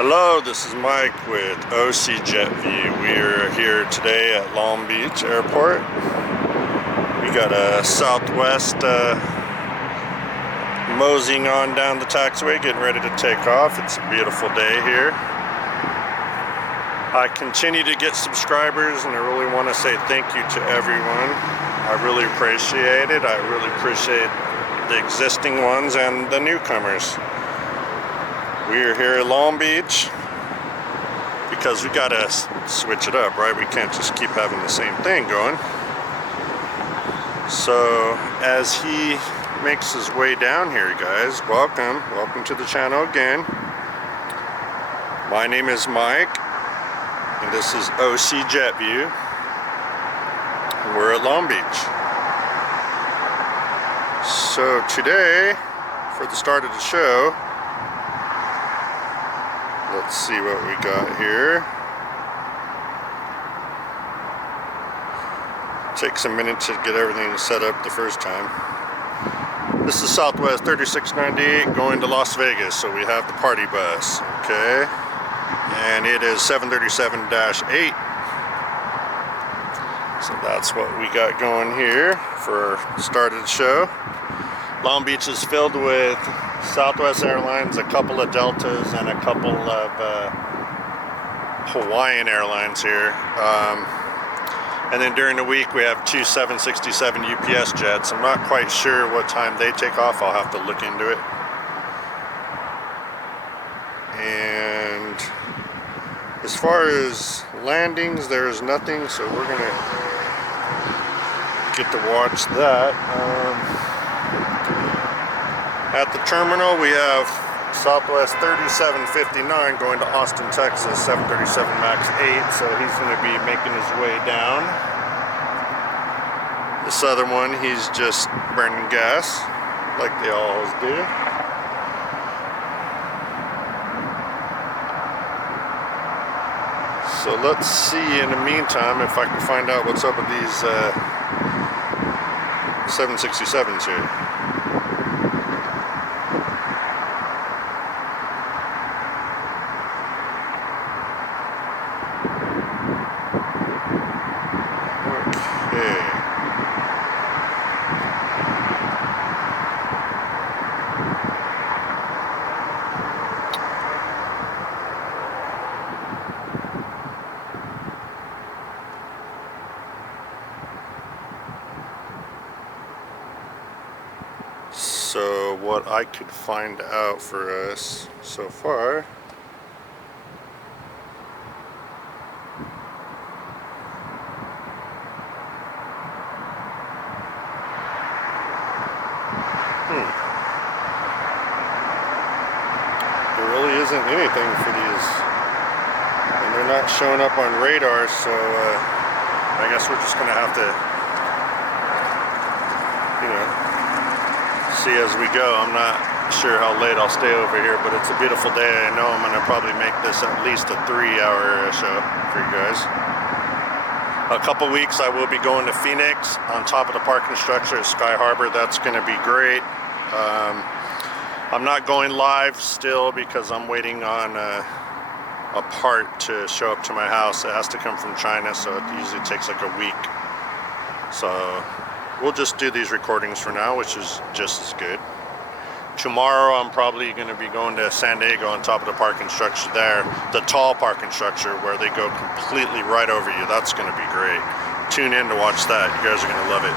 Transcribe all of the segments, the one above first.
Hello, this is Mike with OC Jet View. We are here today at Long Beach Airport. We got a Southwest moseying on down the taxiway, getting ready to take off. It's a beautiful day here. I continue to get subscribers, and I really want to say thank you to everyone. I really appreciate it. I really appreciate the existing ones and the newcomers. We are here at Long Beach because we gotta switch it up, right? We can't just keep having the same thing going. So as he makes his way down here, guys, welcome to the channel again. My name is Mike, and this is OC Jet View. We're at Long Beach. So today, for the start of the show, let's see what we got here. Takes a minute to get everything set up the first time. This is Southwest 3698 going to Las Vegas, so we have the party bus, okay? And it is 737-8. So that's what we got going here for the start of the show. Long Beach is filled with Southwest Airlines, a couple of Deltas, and a couple of Hawaiian Airlines here. And then during the week we have two 767 UPS jets. I'm not quite sure what time they take off. I'll have to look into it. And as far as landings, there is nothing, so we're gonna get to watch that. At the terminal, we have Southwest 3759 going to Austin, Texas, 737 MAX 8, so he's going to be making his way down. This other one, he's just burning gas, like they always do. So let's see in the meantime if I can find out what's up with these 767s here. So what I could find out for us so far, there really isn't anything for these, and they're not showing up on radar, so I guess we're just gonna have to, see as we go. I'm not sure how late I'll stay over here, but it's a beautiful day. I know I'm gonna probably make this at least a 3-hour show for you guys. A couple weeks I will be going to Phoenix on top of the parking structure at Sky Harbor. That's gonna be great. I'm not going live still because I'm waiting on a part to show up to my house. It has to come from China, so it usually takes like a week. So we'll just do these recordings for now, which is just as good. Tomorrow I'm probably going to be going to San Diego on top of the parking structure there, the tall parking structure where they go completely right over you. That's going to be great. Tune in to watch that. You guys are going to love it.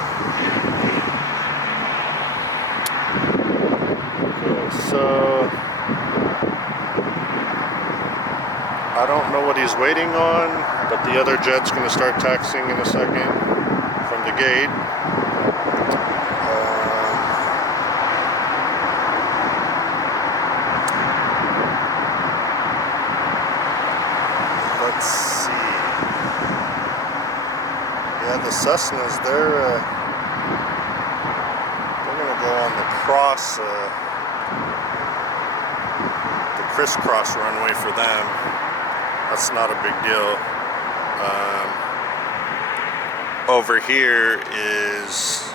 Okay, so I don't know what he's waiting on, but the other jet's going to start taxiing in a second from the gate. Let's see. Yeah, the Cessnas, they're gonna go on the crisscross runway for them. That's not a big deal. Over here is,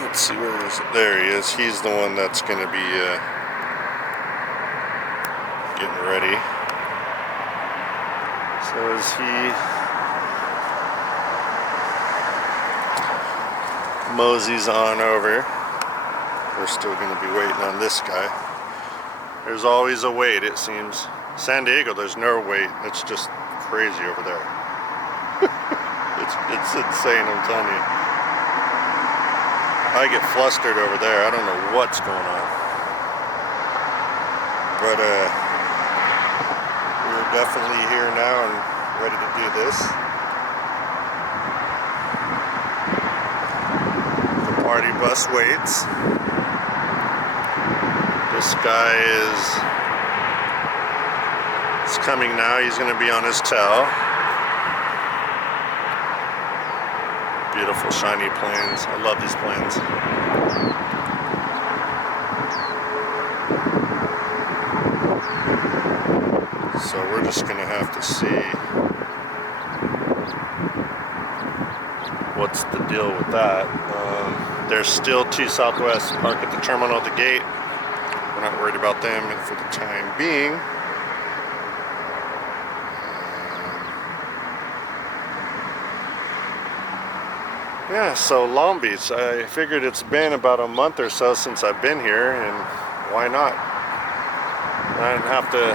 let's see, where is it? There he is. He's the one that's going to be getting ready. So as he moseys on over, we're still going to be waiting on this guy. There's always a wait, it seems. San Diego, there's no wait. It's just crazy over there. it's insane, I'm telling you. I get flustered over there. I don't know what's going on. But we're definitely here now and ready to do this. The party bus waits. This guy is coming now. He's going to be on his tail. Beautiful shiny planes. I love these planes. So we're just going to have to see what's the deal with that. There's still two Southwest parked at the terminal at the gate. We're not worried about them for the time being. Yeah, so Long Beach, I figured it's been about a month or so since I've been here, and why not? I didn't have to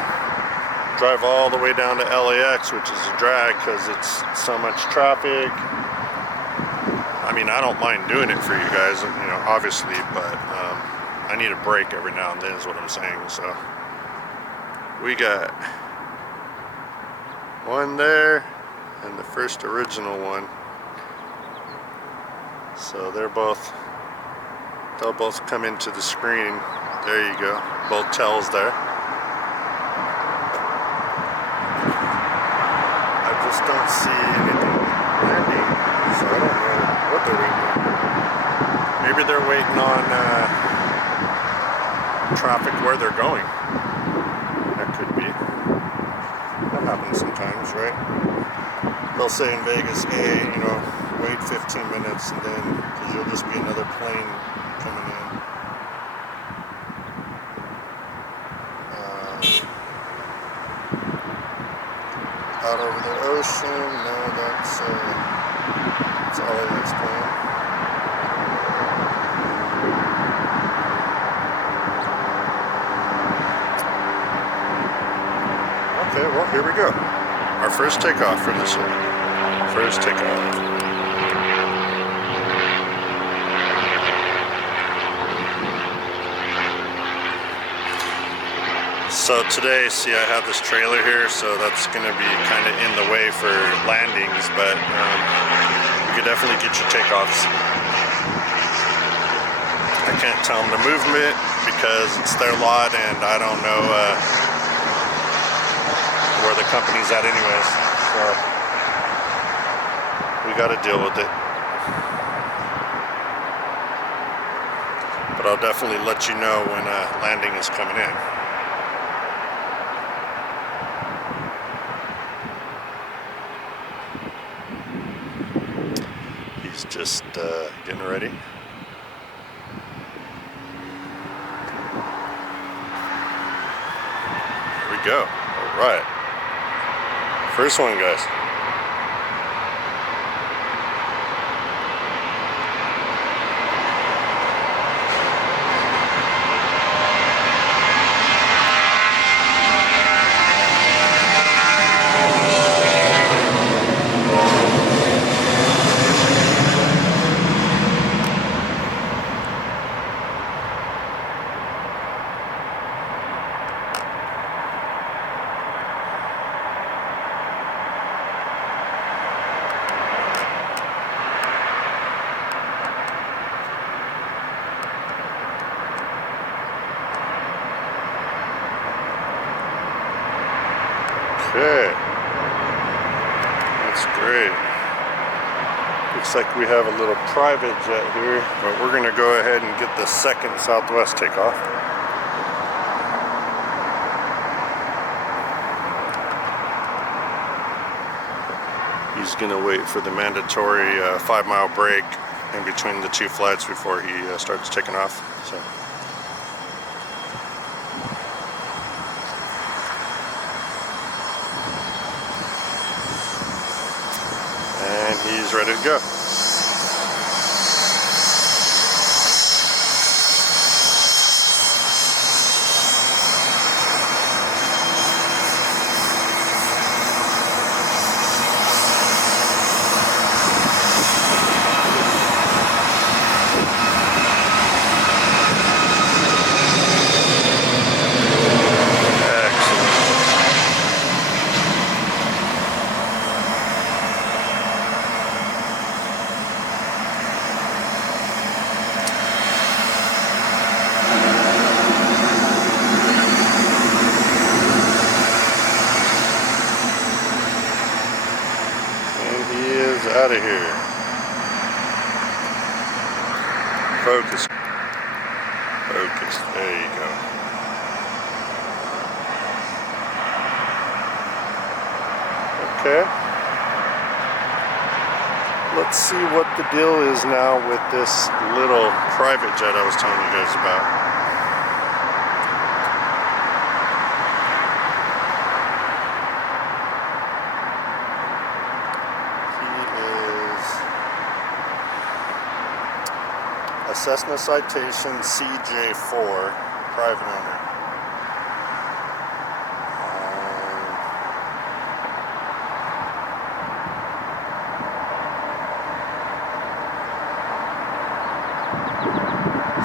drive all the way down to LAX, which is a drag because it's so much traffic. I mean, I don't mind doing it for you guys, you know, obviously, but I need a break every now and then is what I'm saying. So we got one there and the first original one. So they'll both come into the screen. There you go, both tails there. I just don't see anything landing, so I don't know what they're waiting on. Maybe they're waiting on traffic where they're going. That could be. That happens sometimes, right? They'll say in Vegas, hey, you know, wait 15 minutes and then, because you'll just be another plane coming in. Out over the ocean, no, that's LAX plane. Okay, well, here we go. Our first takeoff for this year. First takeoff. So today, see, I have this trailer here, so that's going to be kind of in the way for landings, but you could definitely get your takeoffs. I can't tell them the movement because it's their lot and I don't know where the company's at anyways, so we got to deal with it. But I'll definitely let you know when landing is coming in. He's just getting ready. Here we go. All right. First one, guys. Okay, that's great. Looks like we have a little private jet here, but we're going to go ahead and get the second Southwest takeoff. He's going to wait for the mandatory 5-mile break in between the two flights before he starts taking off. So. he's ready to go. Out of here. Focus. Focus. There you go. Okay. Let's see what the deal is now with this little private jet I was telling you guys about. Cessna Citation CJ4, private owner.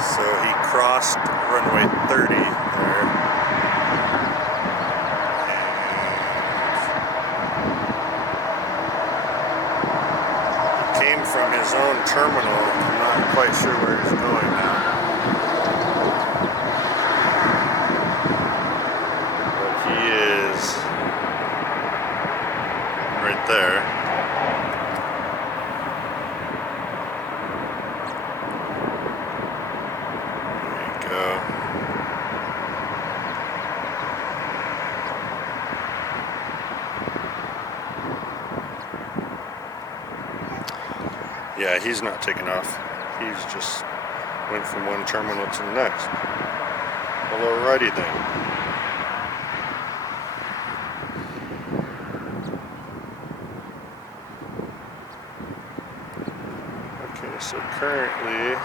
So he crossed runway 30 there. And he came from his own terminal. I'm not quite sure where he's going now. But he is right there. There you go. Yeah, he's not taking off. He's just went from one terminal to the next. Alrighty then. Okay, so currently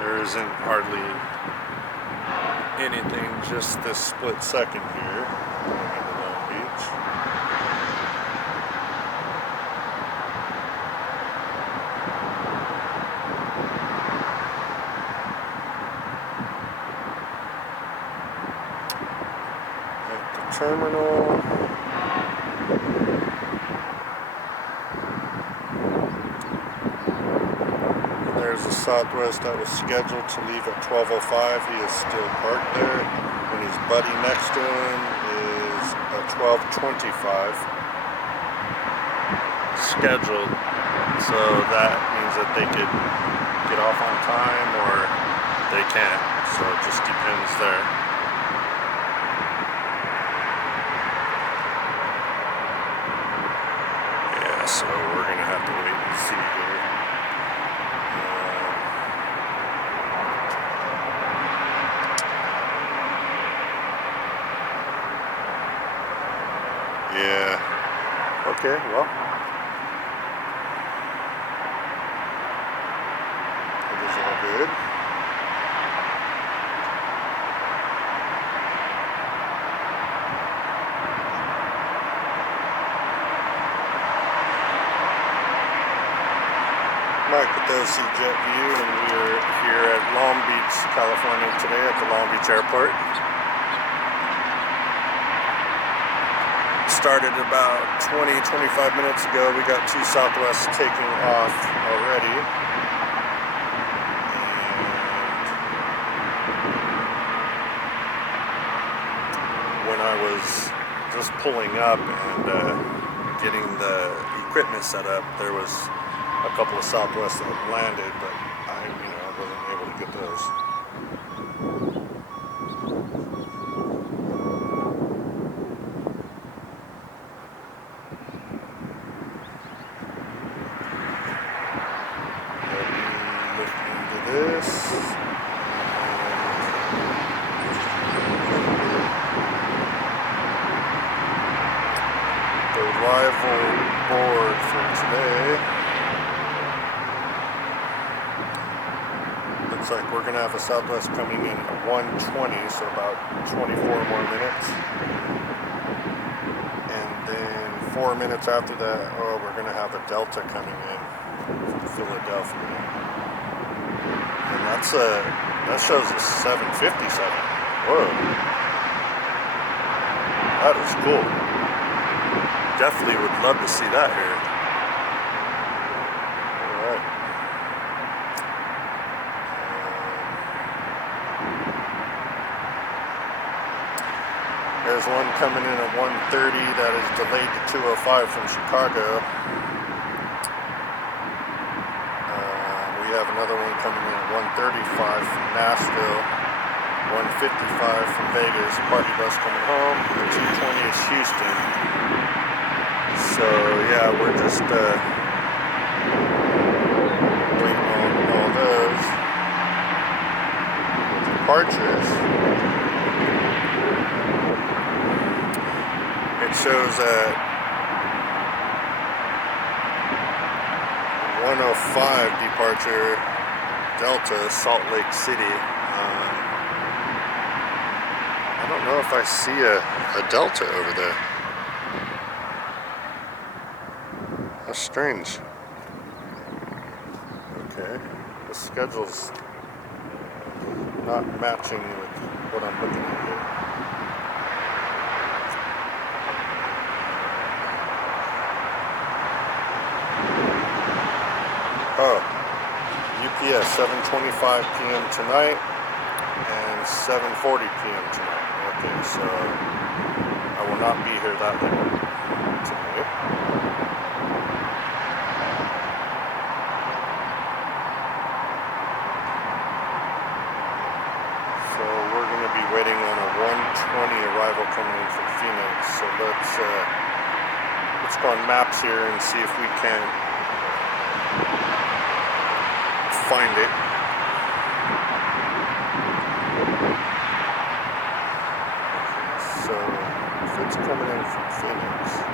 there isn't hardly anything just this split second here going into Long Beach. Terminal. And there's a Southwest that was scheduled to leave at 12:05. He is still parked there. And his buddy next to him is at 12:25 scheduled. So that means that they could get off on time or they can't. So it just depends there. So we're going to have to wait and see here. Yeah. Okay, well. It is all good. Mike with OC Jet View, and we're here at Long Beach, California today at the Long Beach Airport. Started about 20-25 minutes ago. We got two Southwest taking off already. And when I was just pulling up and getting the equipment set up, there was a couple of Southwest that landed, but I wasn't able to get those. Look into this. full board for today. Looks like we're gonna have a Southwest coming in at 120, so about 24 more minutes. And then 4 minutes after that, oh, we're gonna have a Delta coming in from Philadelphia. And that shows a 757. Whoa. That is cool. Definitely would love to see that here. Alright. There's one coming in at 1:30 that is delayed to 2:05 from Chicago. We have another one coming in at 1:35 from Nashville. 1:55 from Vegas, party bus coming home. The 2:20 is Houston. So yeah, we're just waiting on all those departures. It shows at 1:05 departure Delta, Salt Lake City. I don't know if I see a Delta over there. That's strange. Okay, the schedule's not matching with what I'm looking at here. Oh, UPS 7:25 p.m. tonight and 7:40 p.m. tonight. Okay, so I will not be here that late today. So we're going to be waiting on a 1:20 arrival coming in from Phoenix. So let's go on maps here and see if we can find it. So if it's coming in from Phoenix,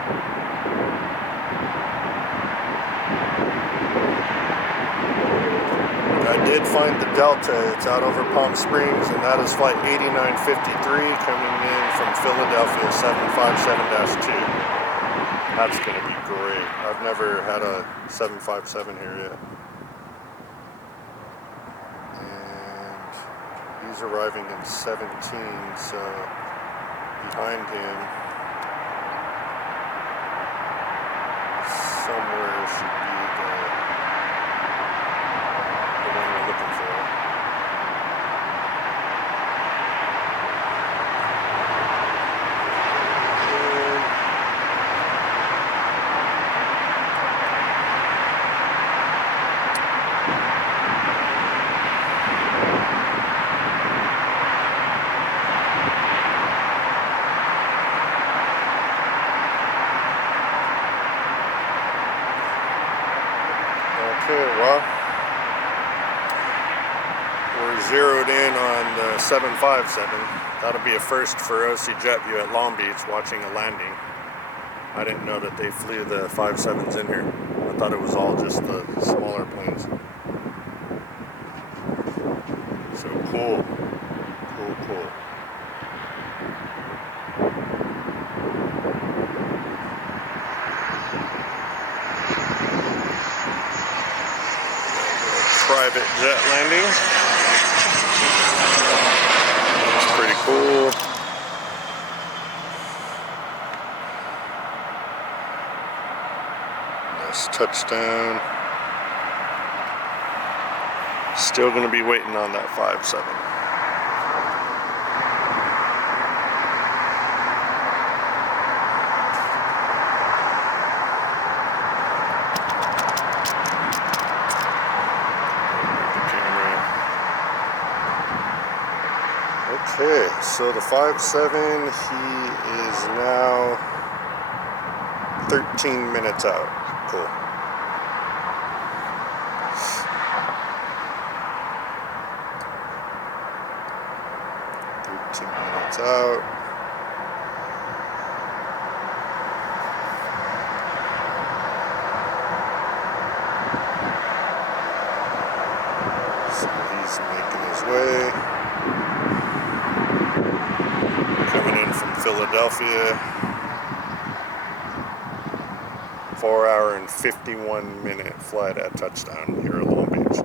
I did find the Delta. It's out over Palm Springs, and that is flight 8953 coming in from Philadelphia 757-2. That's going to be great. I've never had a 757 here yet. He's arriving in 17, so behind him somewhere should be the one we're looking for. Okay, well, we're zeroed in on the 757. That'll be a first for OC JetView at Long Beach, watching a landing. I didn't know that they flew the 57s in here. I thought it was all just the smaller planes. So cool. Cool. Private jet landing. That's pretty cool. Nice touchdown. Still going to be waiting on that 57. Okay, so the 57, he is now 13 minutes out. Cool. Out. Philadelphia. 4-hour and 51-minute flight at touchdown here at Long Beach.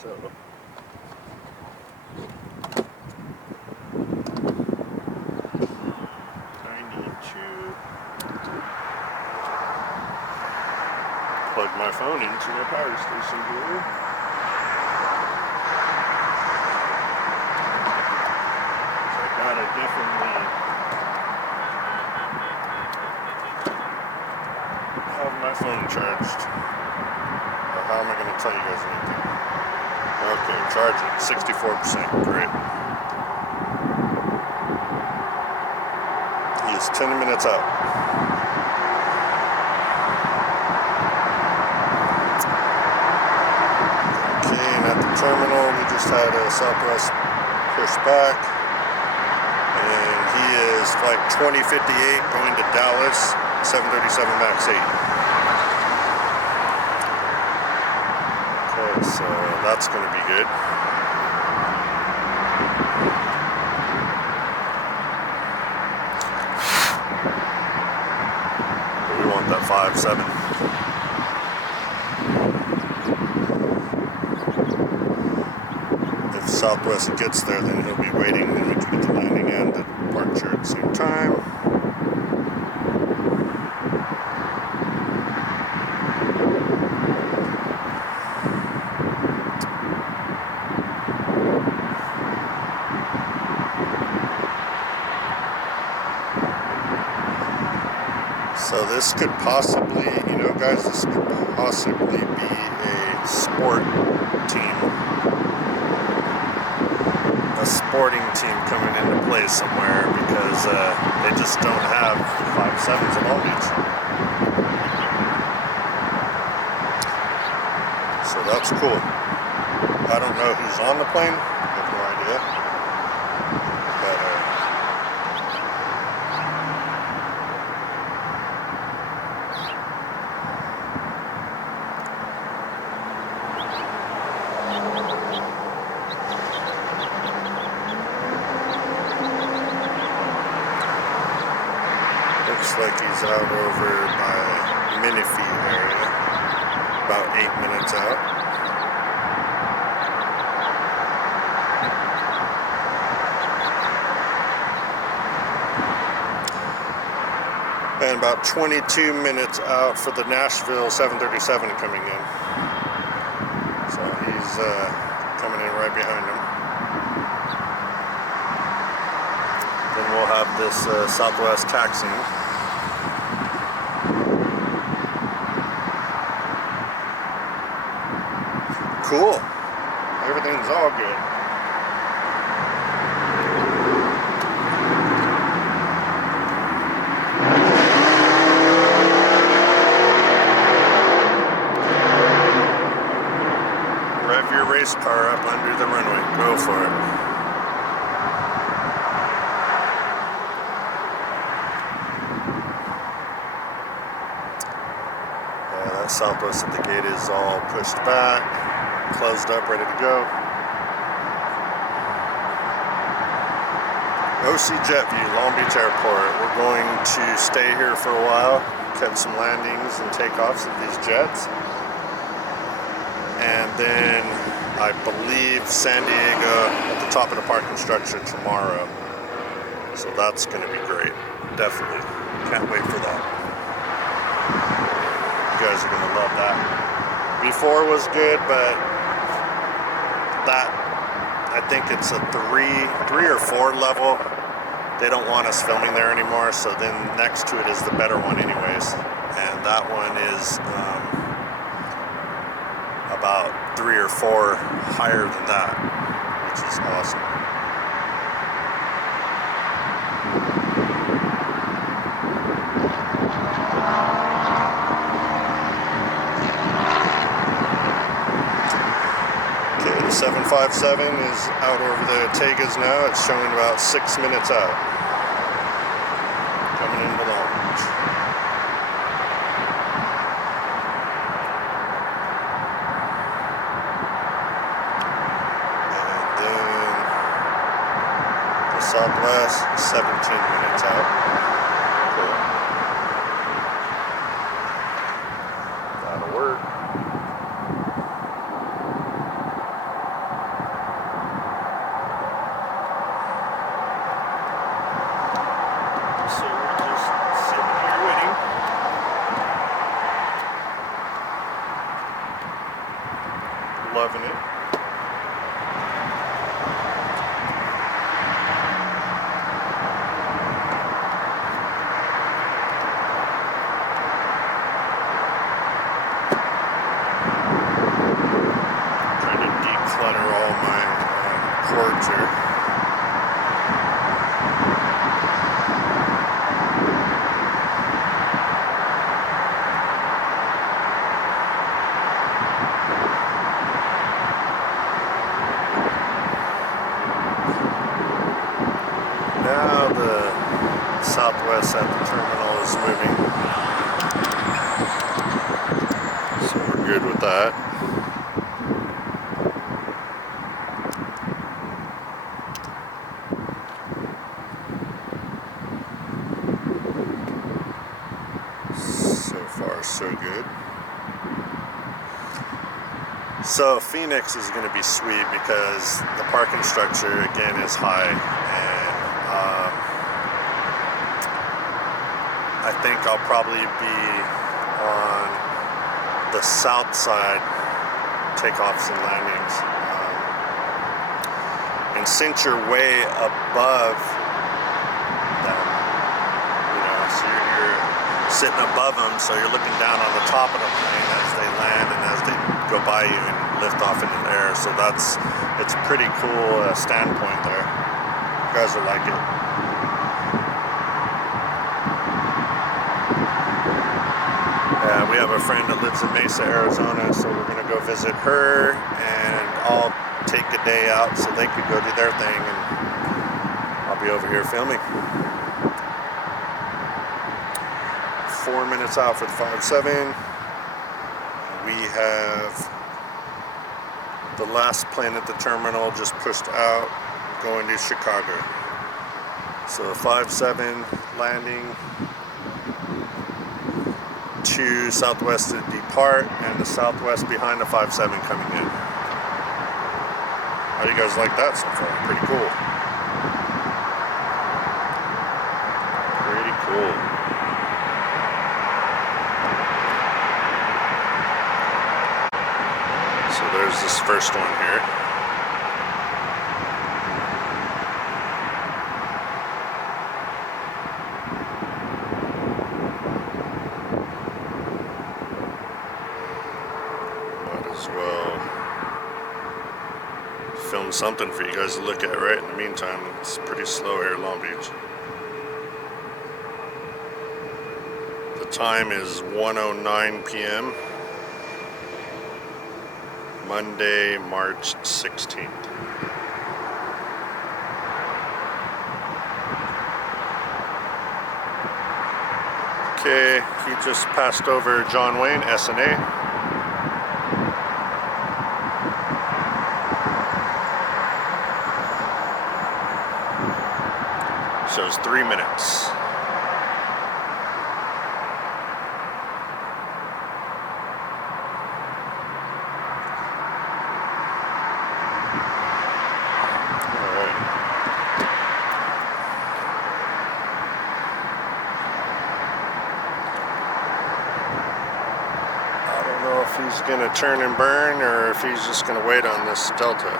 So, I need to plug my phone into a power station here. Definitely have my phone charged. Or how am I going to tell you guys anything? Okay, charging 64%. Great. He is 10 minutes out. Okay, and at the terminal, we just had a Southwest push back. Flight 2058 going to Dallas, 737 MAX 8. Okay, so that's going to be good. We want that 5-7. If Southwest gets there, then he'll be waiting, and we can get the landing and the departure at the same time. So this could possibly, you know guys, this could possibly be a sport team. A sporting team coming into play somewhere, because they just don't have 5.7s at Long Beach. So that's cool. I don't know who's on the plane. I have no idea. But looks like he's out over by Menifee area, about 8 minutes out. And about 22 minutes out for the Nashville 737 coming in. So he's coming in right behind him. Then we'll have this Southwest taxiing. Cool. Everything's all good. Rev your race car up under the runway. Go for it. Yeah, that Southwest at the gate is all pushed back, closed up, ready to go. OC Jetview, Long Beach Airport. We're going to stay here for a while, catch some landings and takeoffs of these jets. And then I believe San Diego at the top of the parking structure tomorrow. So that's going to be great. Definitely. Can't wait for that. You guys are going to love that. Before was good, but that, I think it's a three or four level. They don't want us filming there anymore, so then next to it is the better one anyways. And that one is about 3 or 4 higher than that, which is awesome. Okay, the 757 is out over the Tegas now. It's showing about 6 minutes out. Coming into Long Beach. Southwest, 17 minutes out. Cool. That'll work. So we're just sitting here waiting. Loving it. Trying to declutter all my cords here. Now the Southwest at the terminal is moving, so we're good with that. So far, so good. So Phoenix is going to be sweet because the parking structure again is high, and I think I'll probably be on the south side takeoffs and landings. And since you're way above them, you know, so you're sitting above them, so you're looking down on the top of the plane as they land and as they go by you and lift off into the air. So it's a pretty cool standpoint there. You guys will like it. We have a friend that lives in Mesa, Arizona, so we're gonna go visit her, and I'll take a day out so they could go do their thing, and I'll be over here filming. 4 minutes out for the 5-7. We have the last plane at the terminal just pushed out, going to Chicago. So 5-7 landing to Southwest to depart, and the Southwest behind the 5-7 coming in. How do you guys like that so far? Pretty cool. Pretty cool. So there's this first one here. As well film something for you guys to look at, right? In the meantime, it's pretty slow here in Long Beach. The time is 1:09 p.m. Monday, March 16th. Okay, he just passed over John Wayne, SNA. Shows 3 minutes. Alright. I don't know if he's gonna turn and burn or if he's just gonna wait on this Delta.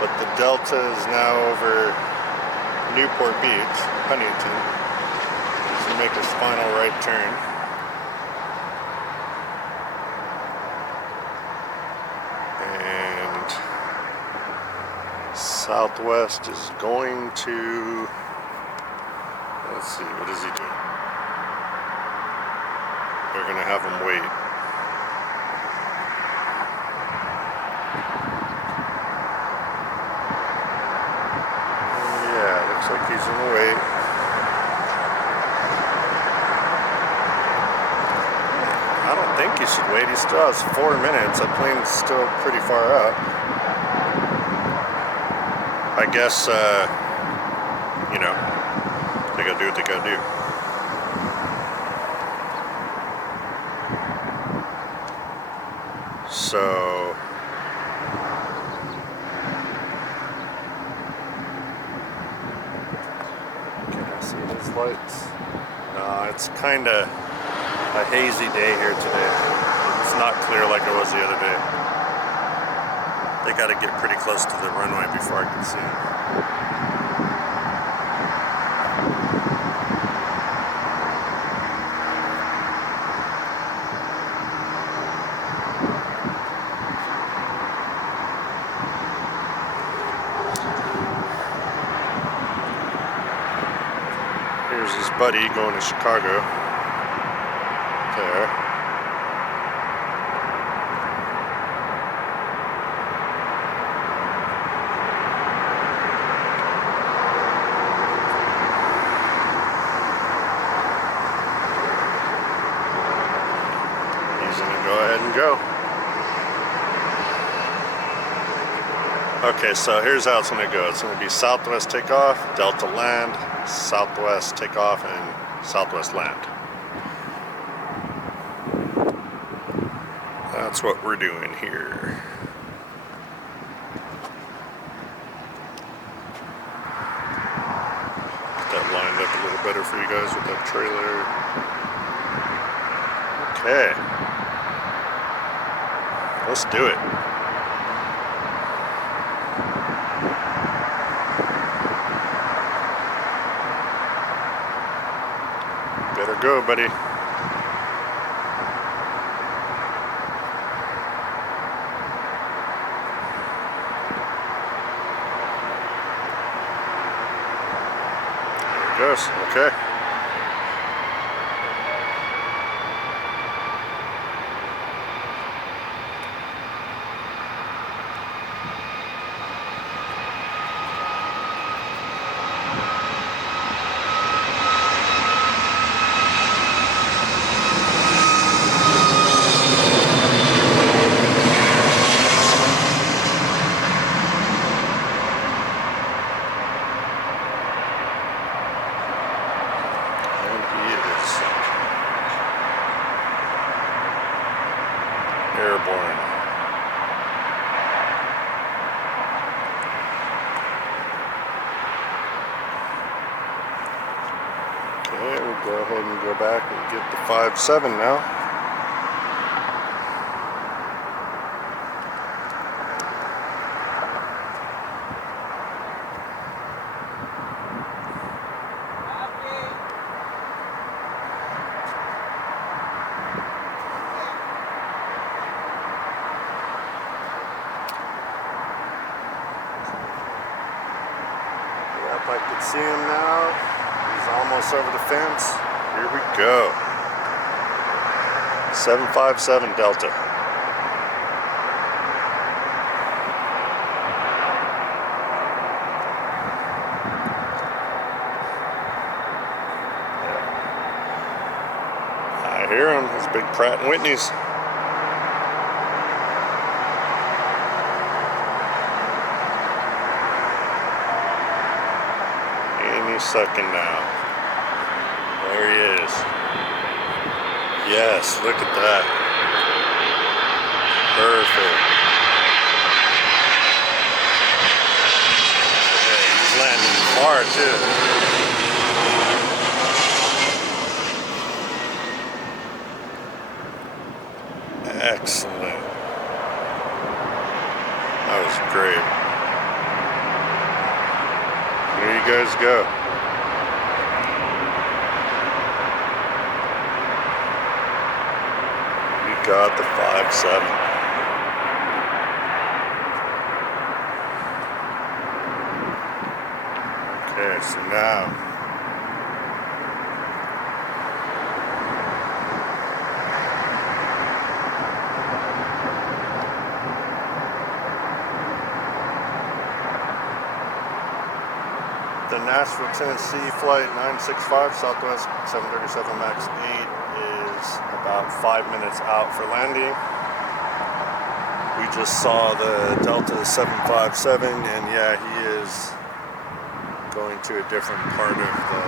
But the Delta is now over Newport Beach, Huntington. He's gonna make his final right turn. And Southwest is going to, let's see, what is he doing? They're gonna have him wait. Looks like he's gonna wait. I don't think he should wait. He still has 4 minutes. That plane's still pretty far up. I guess, you know, they gotta do what they gotta do. So, can I see these lights? No, it's kind of a hazy day here today. It's not clear like it was the other day. They got to get pretty close to the runway before I can see it. Here's his buddy going to Chicago. There. He's gonna go ahead and go. Okay, so here's how it's gonna go. It's gonna be Southwest takeoff, Delta land, Southwest takeoff, and Southwest land. That's what we're doing here. Get that lined up a little better for you guys with that trailer. Okay. Let's do it. Better go, buddy. There it goes. Okay. Airborne. Okay, we'll go ahead and go back and get the 5.7 now. If I could see him now, he's almost over the fence. Here we go. 757 Delta. I hear him. His big Pratt & Whitney's. Second now. There he is. Yes, look at that. Perfect. Yeah, he's landing far too. Excellent. That was great. Here you guys go. Got the 5.7. Okay, so now the Nashville, Tennessee flight 965 Southwest 737 MAX 8 is about 5 minutes out for landing. We just saw the Delta 757, and yeah, he is going to a different part of the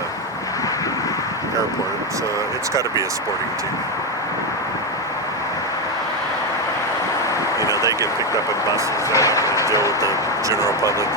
airport, so it's got to be a sporting team. You know, they get picked up in buses, they're not going to deal with the general public.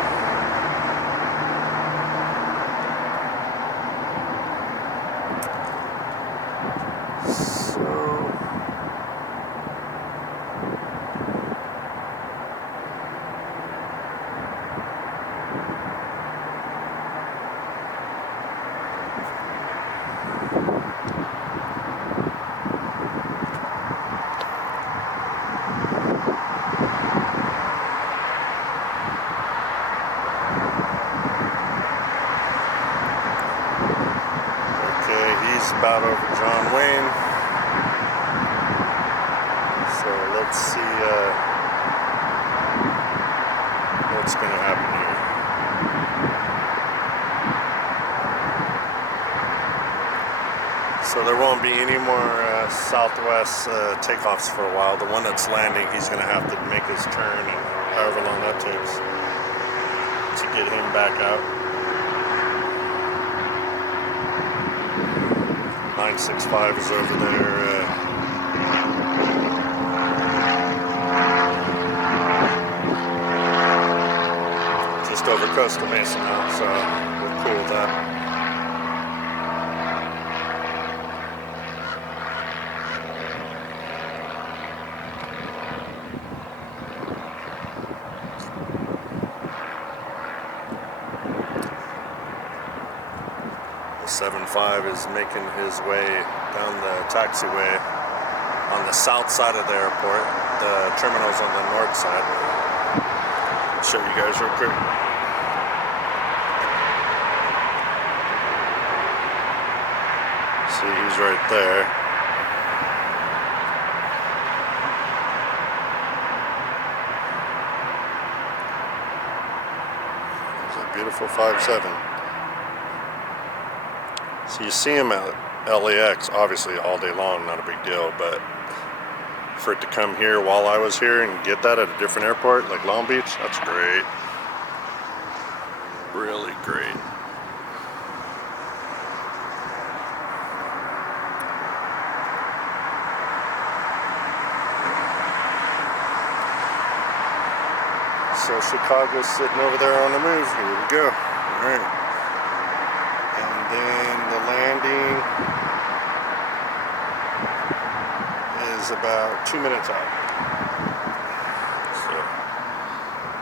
About over John Wayne, so let's see what's going to happen here. So there won't be any more Southwest takeoffs for a while. The one that's landing, he's going to have to make his turn, and however long that takes to get him back out. 965 is over there. Just over Costa Mesa now, so we're cool with that. The 75 is making his way down the taxiway on the south side of the airport. The terminal's on the north side. I'll show you guys real quick. See, he's right there. There's a beautiful 5-7. So you see him at LAX, obviously all day long, not a big deal, but for it to come here while I was here and get that at a different airport, like Long Beach, that's great. Really great. So Chicago's sitting over there on the move. Here we go. All right. Then the landing is about 2 minutes out. So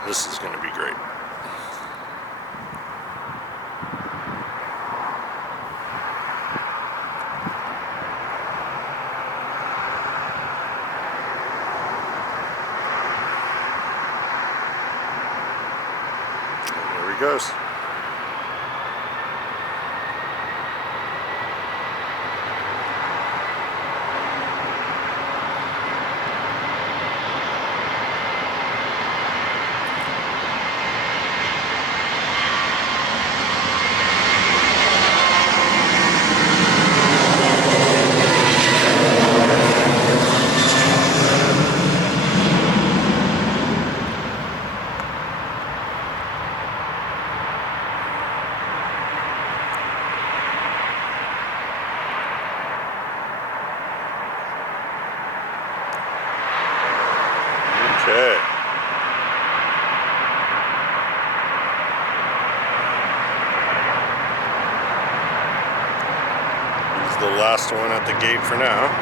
this is going to be great. And there he goes. Okay. He's the last one at the gate for now.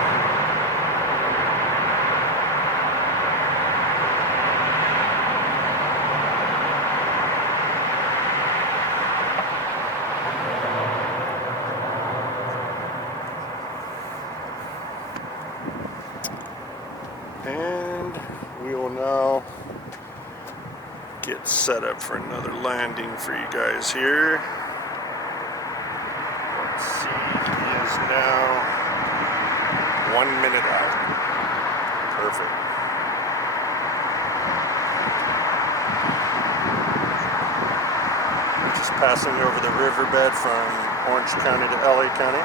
And we will now get set up for another landing for you guys here. Let's see, he is now 1 minute out. Perfect. Just passing over the riverbed from Orange County to LA County.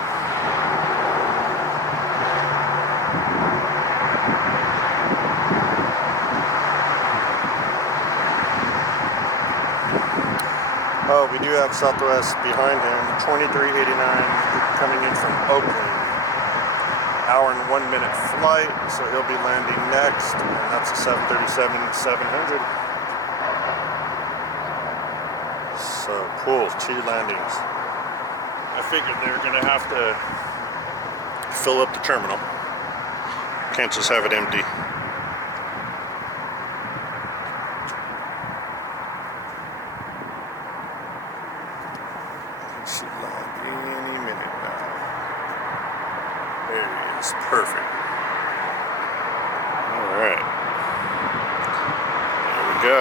Oh, we do UF Southwest behind him, 2389, coming in from Oakland. Hour and 1 minute flight, so he'll be landing next, and that's a 737-700. So cool, 2 landings. I figured they were gonna have to fill up the terminal. Can't just have it empty. Should land any minute now. There he is, perfect. All right, there we go.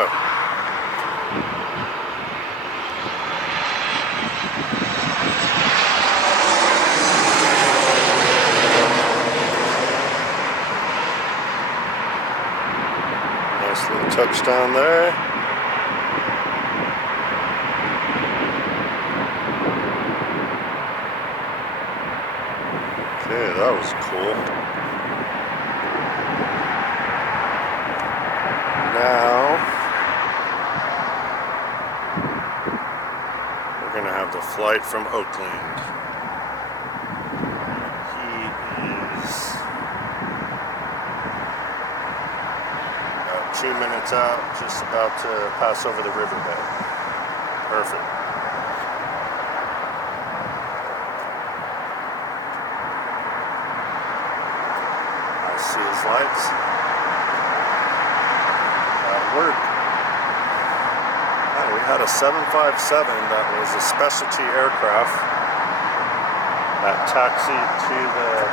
Nice little touchdown there. Okay, that was cool. Now we're gonna have the flight from Oakland. He is about 2 minutes out, just about to pass over the riverbed. Perfect. See his lights. That'll work. We had a 757 that was a specialty aircraft that taxied to the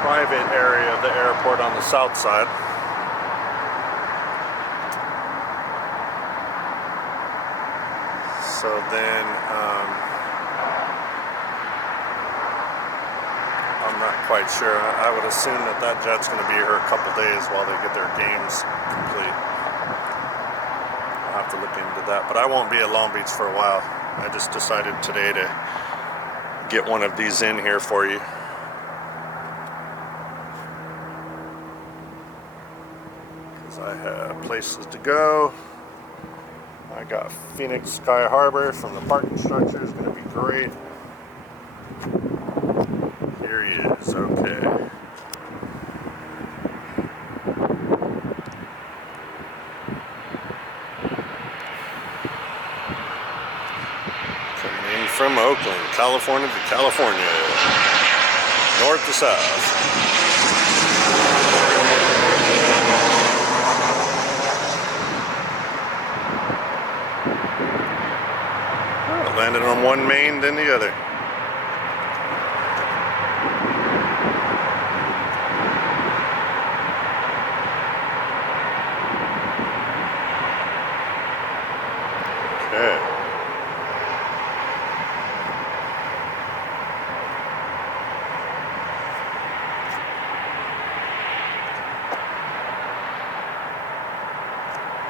private area of the airport on the south side. So then I'm not quite sure. I would assume that that jet's going to be here a couple days while they get their games complete. I'll have to look into that. But I won't be at Long Beach for a while. I just decided today to get one of these in here for you. Because I have places to go. I got Phoenix Sky Harbor from the parking structure. Is going to be great. Here he is, okay. Coming in from Oakland, California to California. North to south. Oh, landed on one main, then the other. Okay.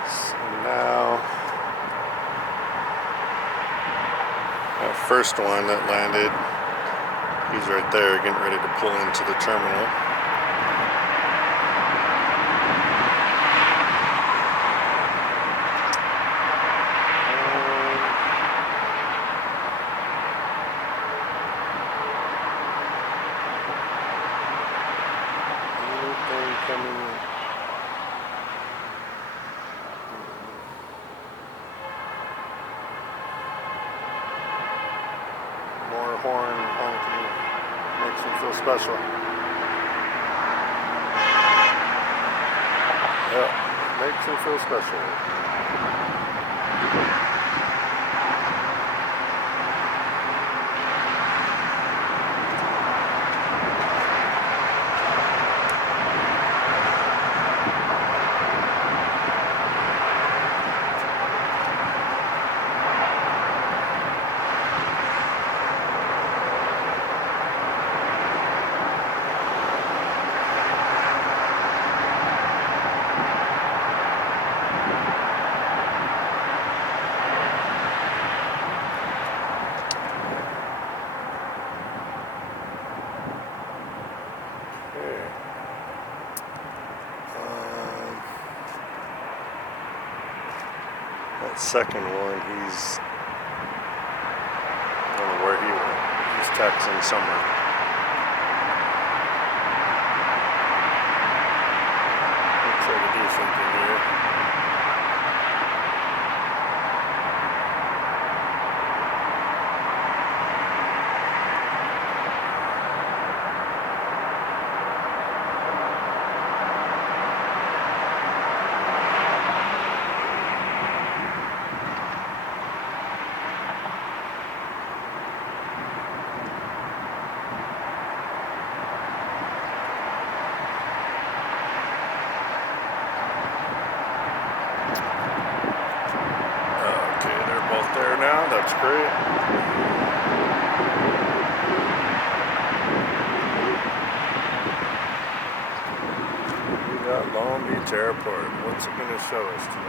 So now, that first one that landed, he's right there getting ready to pull into the terminal. More horn honking makes me feel special. Yeah, makes me feel special. That second one, he's, I don't know where he went. He's texting somewhere. I'll try to do something here. There now, that's great. We got Long Beach Airport. What's it going to show us today?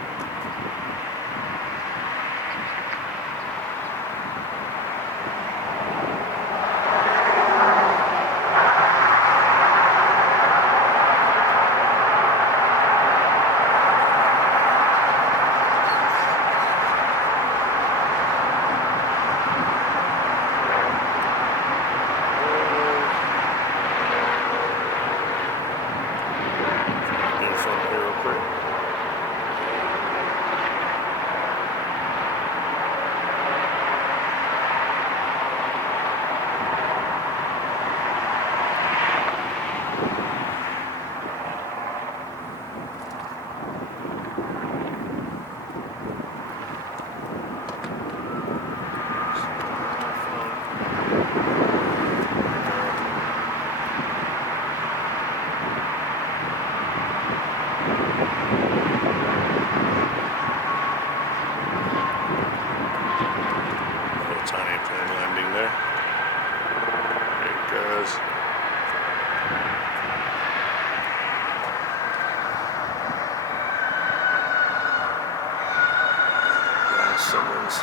Someone's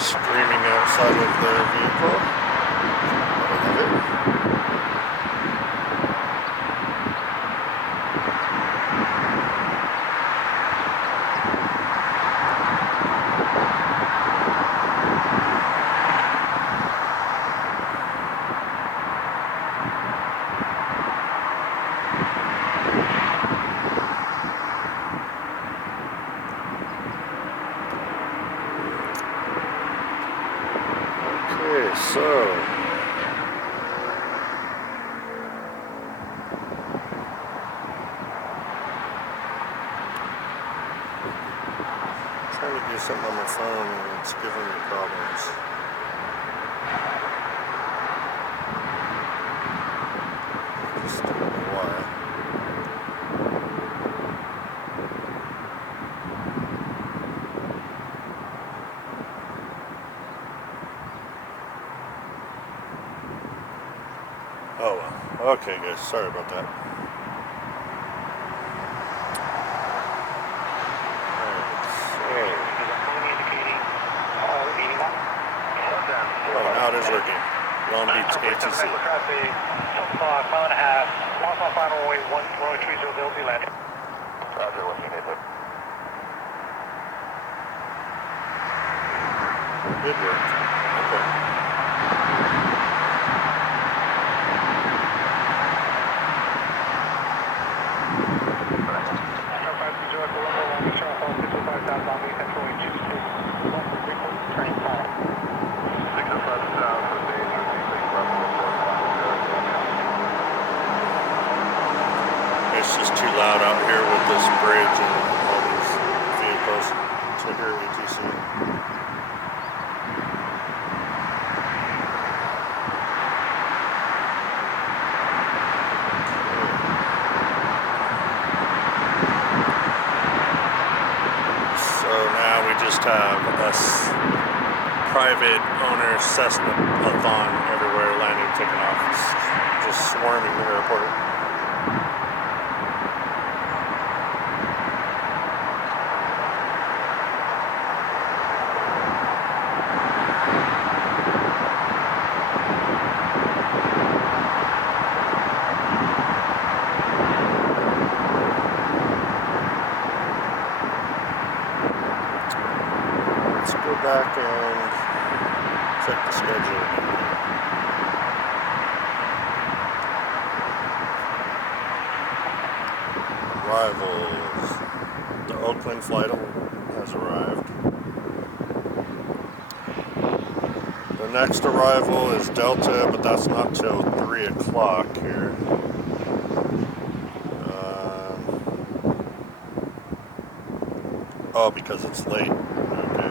screaming outside of their vehicle. I love it. So, trying to do something on my phone and it's giving me problems. I just don't know why. Oh well. Okay guys, sorry about that. Oh, now it is working. Long Beach ATC. Mile and a half. Lost final runway 1030, they'll be landing. Roger, looking at it. Good work. Okay. It's just too loud out here with this bridge and all these vehicles. Trigger ATC. So now we just have a private owner Cessna-a-thon everywhere, landing, taking off. It's just swarming the airport. back and check the schedule. Arrivals. The Oakland flight has arrived. The next arrival is Delta, but that's not till 3 o'clock here. Oh, because it's late. Okay.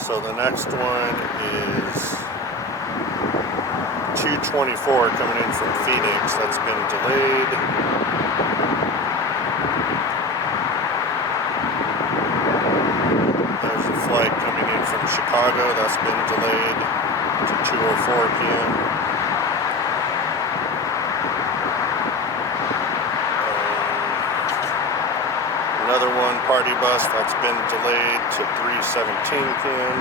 So the next one is 224 coming in from Phoenix. That's been delayed. There's a flight coming in from Chicago. That's been delayed to 2:04 p.m. Another one, party bus, that's been delayed to 3:17 p.m.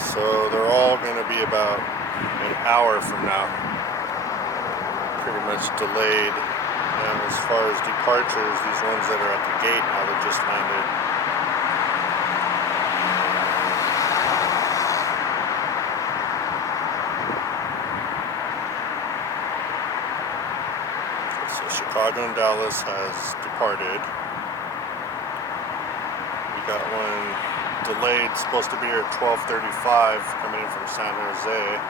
So they're all going to be about an hour from now. Pretty much delayed. And as far as departures, these ones that are at the gate now that just landed. So Chicago and Dallas has departed. We got one delayed, supposed to be here at 12:35, coming in from San Jose.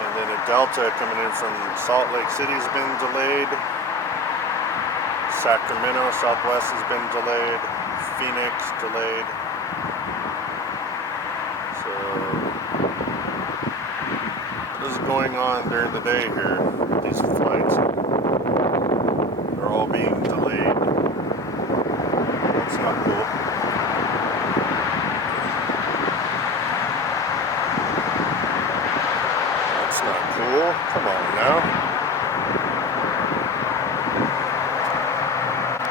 And then a Delta coming in from Salt Lake City's been delayed. Sacramento, Southwest has been delayed. Phoenix delayed. So what is going on during the day here with these flights? They're all being delayed. That's not cool. That's not cool. Come on now. I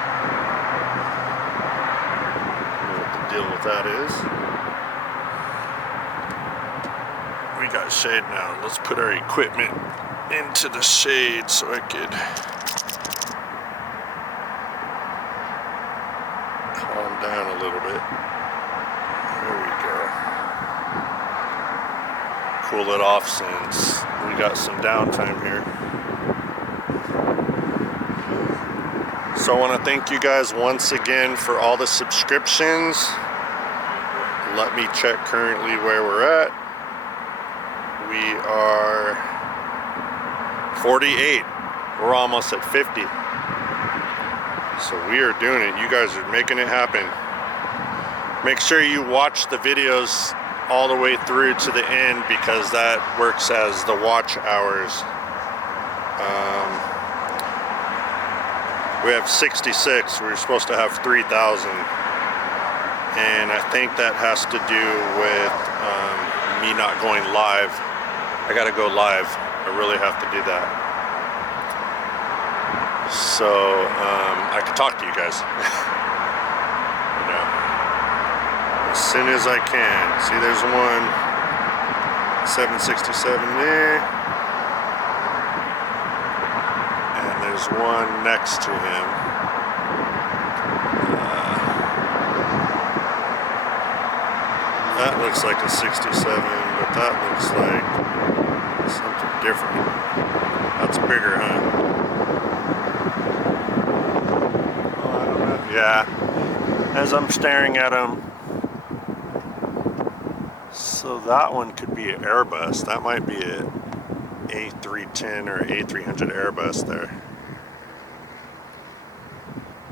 don't know what the deal with that is. We got shade now. Let's put our equipment into the shade so I could calm down a little bit. There we go. Cool it off since we got some downtime here. So I want to thank you guys once again for all the subscriptions. Let me check currently where we're at. We are 48. We're almost at 50. So we are doing it. You guys are making it happen. Make sure you watch the videos all the way through to the end because that works as the watch hours. We have 66. We're supposed to have 3,000. And I think that has to do with me not going live. I gotta go live. I really have to do that. So I can talk to you guys. You know, as soon as I can. See, there's one 767 there, and there's one next to him. That looks like a 67, but that looks like something different. That's bigger, huh? Oh, I don't know. Yeah. As I'm staring at them, so that one could be an Airbus. That might be a A310 or A300 Airbus there.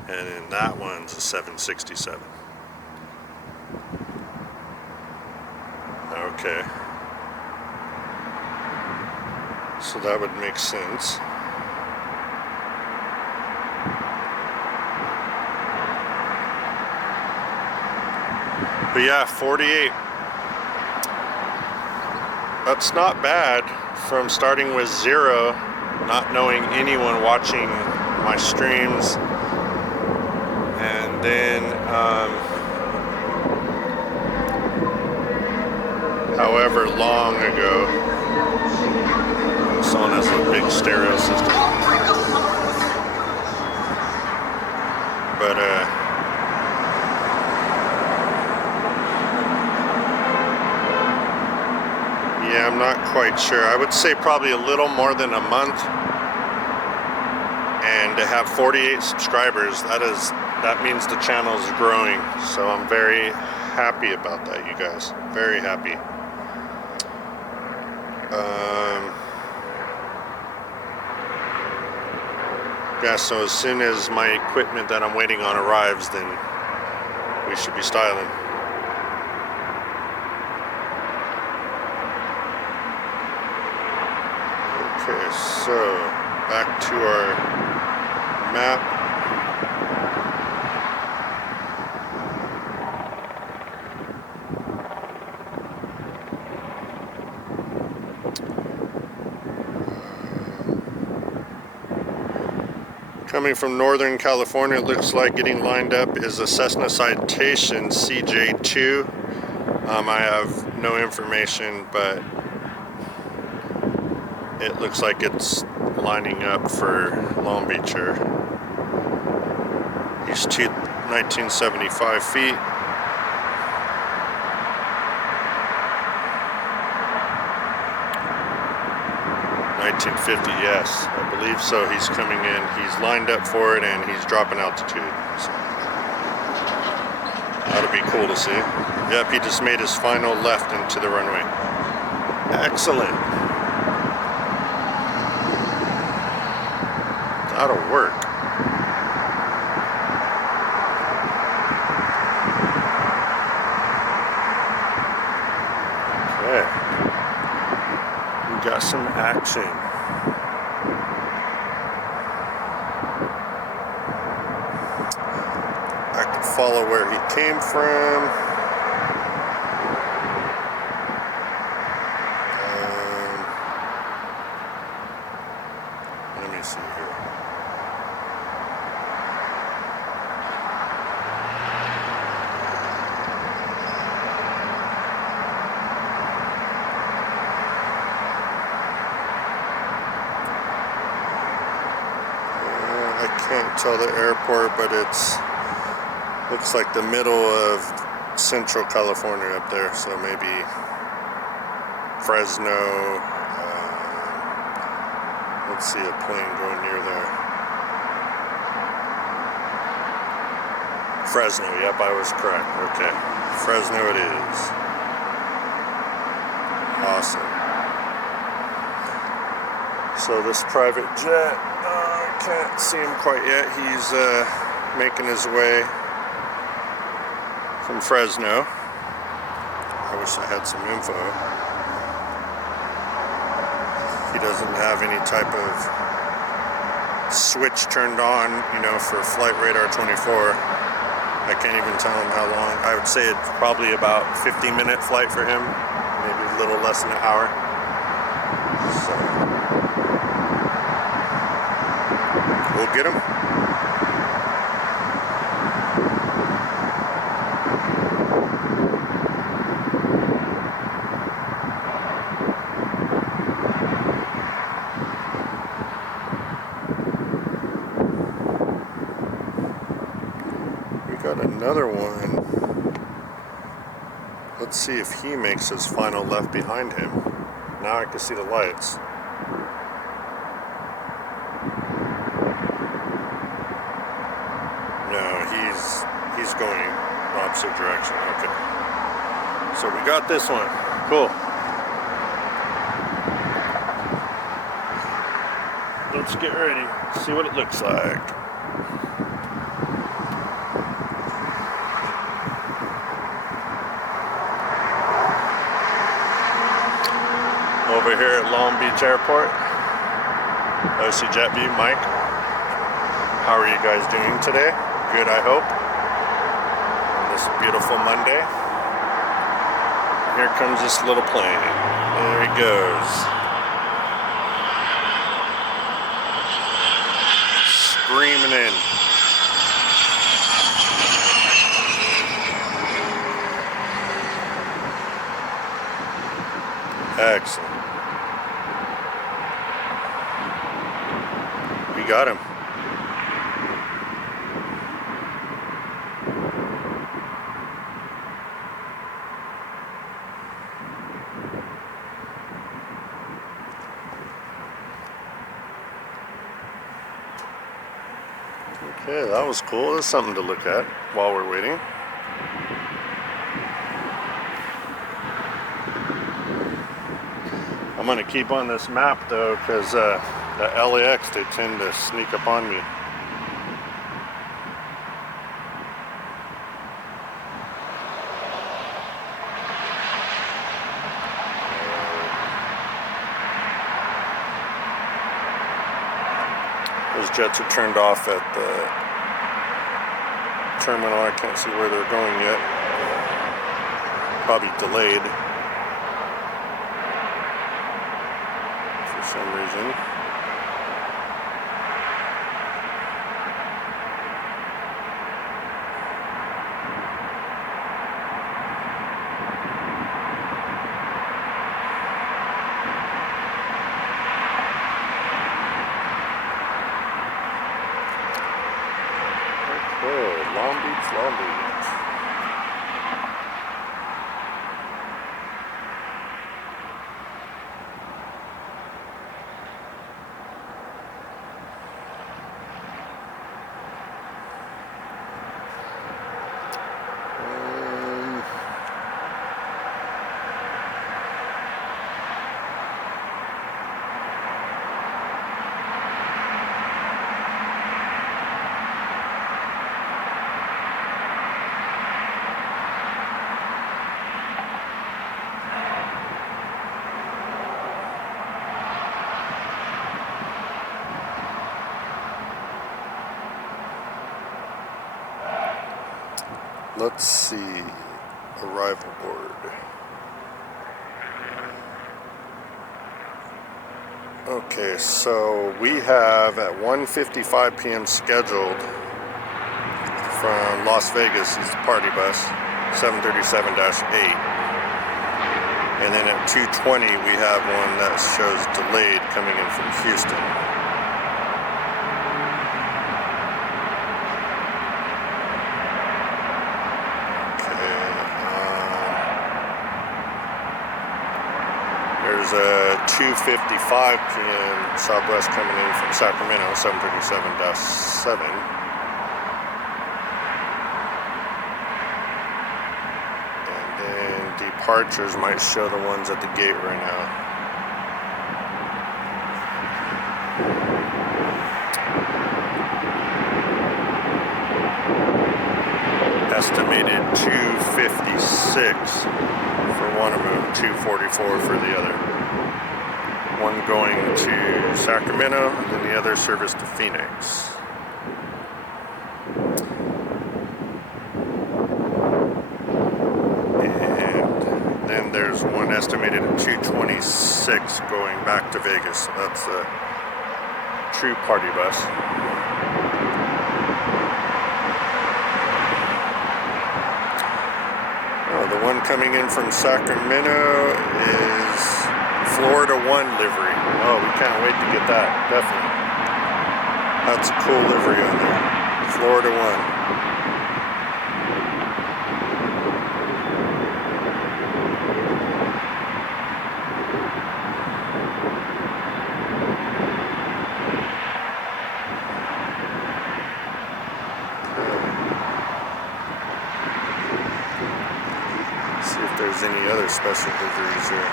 And then that one's a 767. Okay. So that would make sense. But yeah, 48. That's not bad from starting with 0, not knowing anyone watching my streams, and then however long ago, This one has a big stereo system. But yeah, I'm not quite sure. I would say probably a little more than a month. And to have 48 subscribers, that means the channel is growing. So I'm very happy about that, you guys. Very happy. Yeah, so as soon as my equipment that I'm waiting on arrives, then we should be styling. Okay, so back to our map. Coming from Northern California, it looks like getting lined up is a Cessna Citation CJ2. I have no information, but it looks like it's lining up for Long Beach here. He's 1975 feet. Yes, I believe so. He's coming in, he's lined up for it, and he's dropping altitude. So that'll be cool to see. Yep, he just made his final left into the runway. Excellent. That'll work. Okay. We got some action. Follow where he came from. Let me see here. I can't tell the airport, but it's looks like the middle of Central California up there, so maybe Fresno. Let's see a plane going near there. Fresno, yep, I was correct. Okay, Fresno it is. Awesome. So this private jet, I can't see him quite yet. He's making his way from Fresno. I wish I had some info. He doesn't have any type of switch turned on, you know, for flight radar 24. I can't even tell him how long. I would say it's probably about 15-minute flight for him, maybe a little less than an hour. So we'll get him. Got another one. Let's see if he makes his final left behind him. Now I can see the lights. No, he's going opposite direction. Okay. So we got this one. Cool. Let's get ready. See what it looks like. Over here at Long Beach Airport, OC JetView, Mike. How are you guys doing today? Good, I hope. On this beautiful Monday. Here comes this little plane. There he goes. Screaming in. Excellent. got him. Okay, that was cool. That's something to look at while we're waiting. I'm going to keep on this map though, because the LAX, they tend to sneak up on me. Those jets are turned off at the terminal. I can't see where they're going yet. Probably delayed for some reason. Okay, Long Beach, Long Beach. Let's see, arrival board. Okay, so we have at 1:55 p.m. scheduled from Las Vegas, is the party bus, 737-8. And then at 2:20 we have one that shows delayed coming in from Houston. There's a 2:55 p.m. Southwest coming in from Sacramento, 737-7. And then departures might show the ones at the gate right now. Estimated 256 for one of them, 244 for the other. One going to Sacramento, and then the other service to Phoenix. And then there's one estimated at 226 going back to Vegas. So that's the true party bus. The one coming in from Sacramento is Florida 1 livery. Oh, we can't wait to get that, definitely. That's a cool livery on there. Florida 1. See if there's any other special liveries here.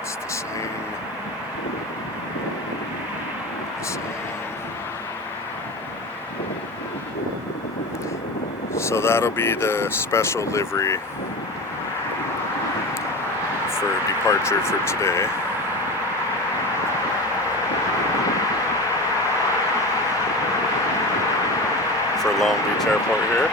It's the same. So that'll be the special livery for departure for today. For Long Beach Airport here.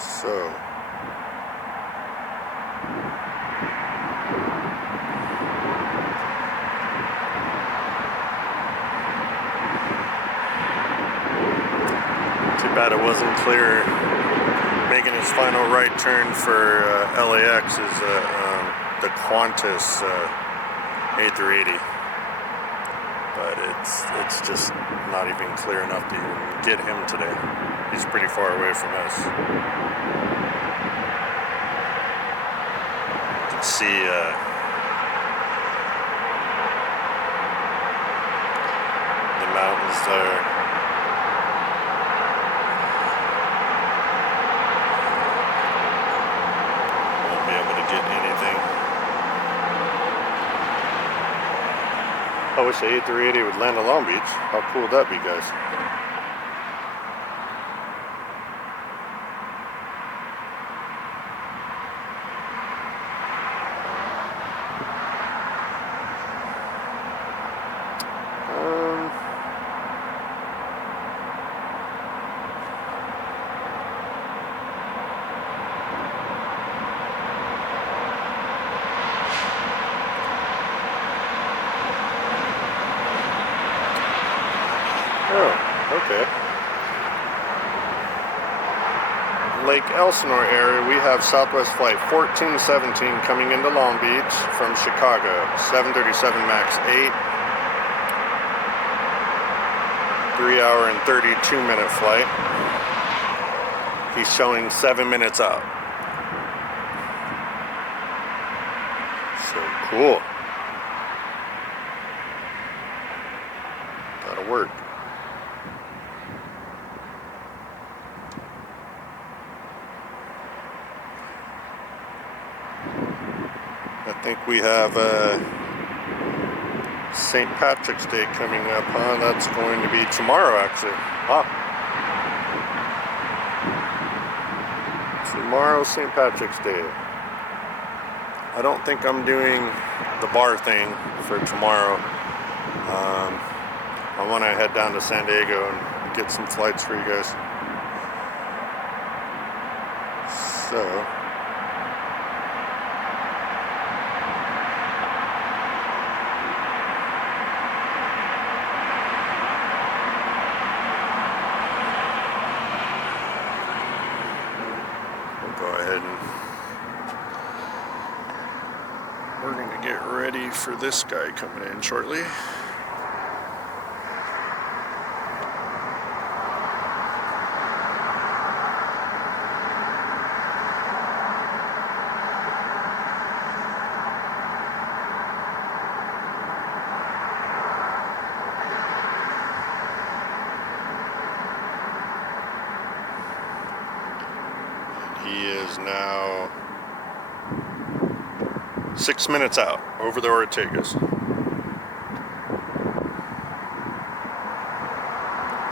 So too bad it wasn't clear. Making his final right turn for LAX is the Qantas A380, but it's just not even clear enough to even get him today. He's pretty far away from us. You can see the mountains there. I wish the A380 would land in Long Beach. How cool would that be, guys? Oh, okay. Lake Elsinore area, we have Southwest Flight 1417 coming into Long Beach from Chicago. 737 MAX 8. 3 hour and 32 minute flight. He's showing 7 minutes out. So cool. That'll work. I think we have St. Patrick's Day coming up, huh? That's going to be tomorrow, actually. Huh? Tomorrow, St. Patrick's Day. I don't think I'm doing the bar thing for tomorrow. I want to head down to San Diego and get some flights for you guys. So go ahead and we're going to get ready for this guy coming in shortly. He is now 6 minutes out over the Ortegas.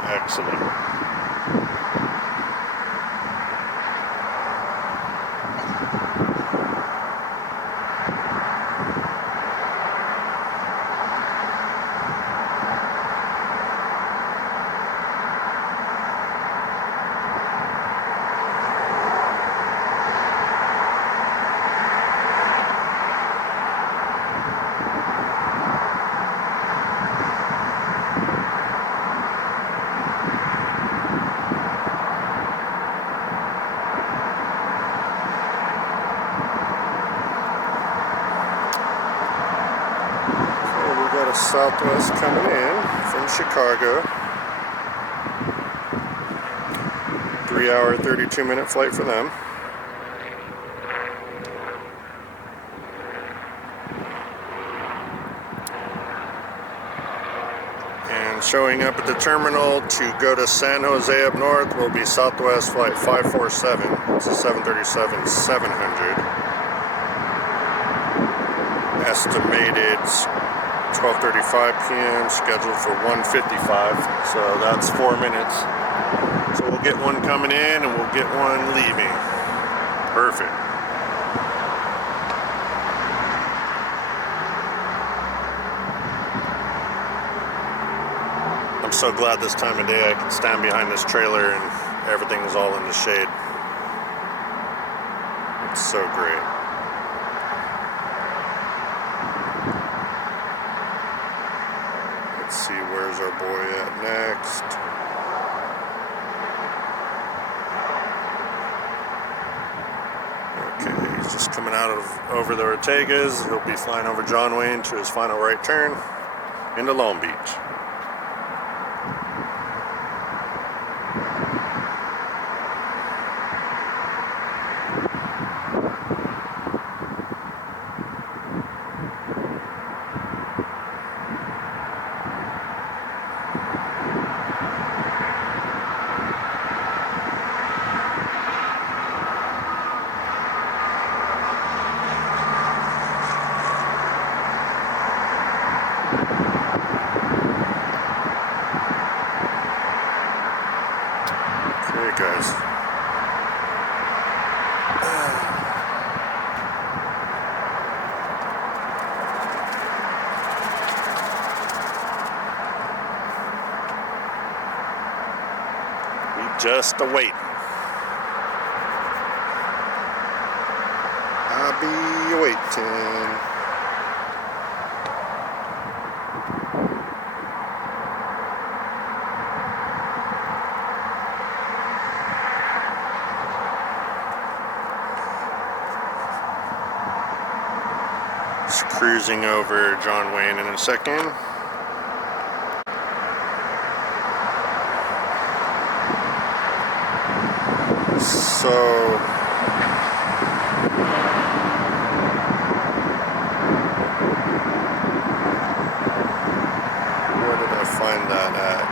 Excellent. Southwest coming in from Chicago. 3 hour, 32 minute flight for them. And showing up at the terminal to go to San Jose up north will be Southwest Flight 547. It's a 737-700. Estimated 12:35 p.m. scheduled for 1:55, so that's 4 minutes. So we'll get one coming in and we'll get one leaving. Perfect. I'm so glad this time of day I can stand behind this trailer and everything is all in the shade. It's so great. Let's see, where's our boy at next? Okay, he's just coming out of over the Ortegas. He'll be flying over John Wayne to his final right turn into Long Beach. Okay, guys. We just await. I'll be waiting. Just cruising over John Wayne in a second. So where did I find that at?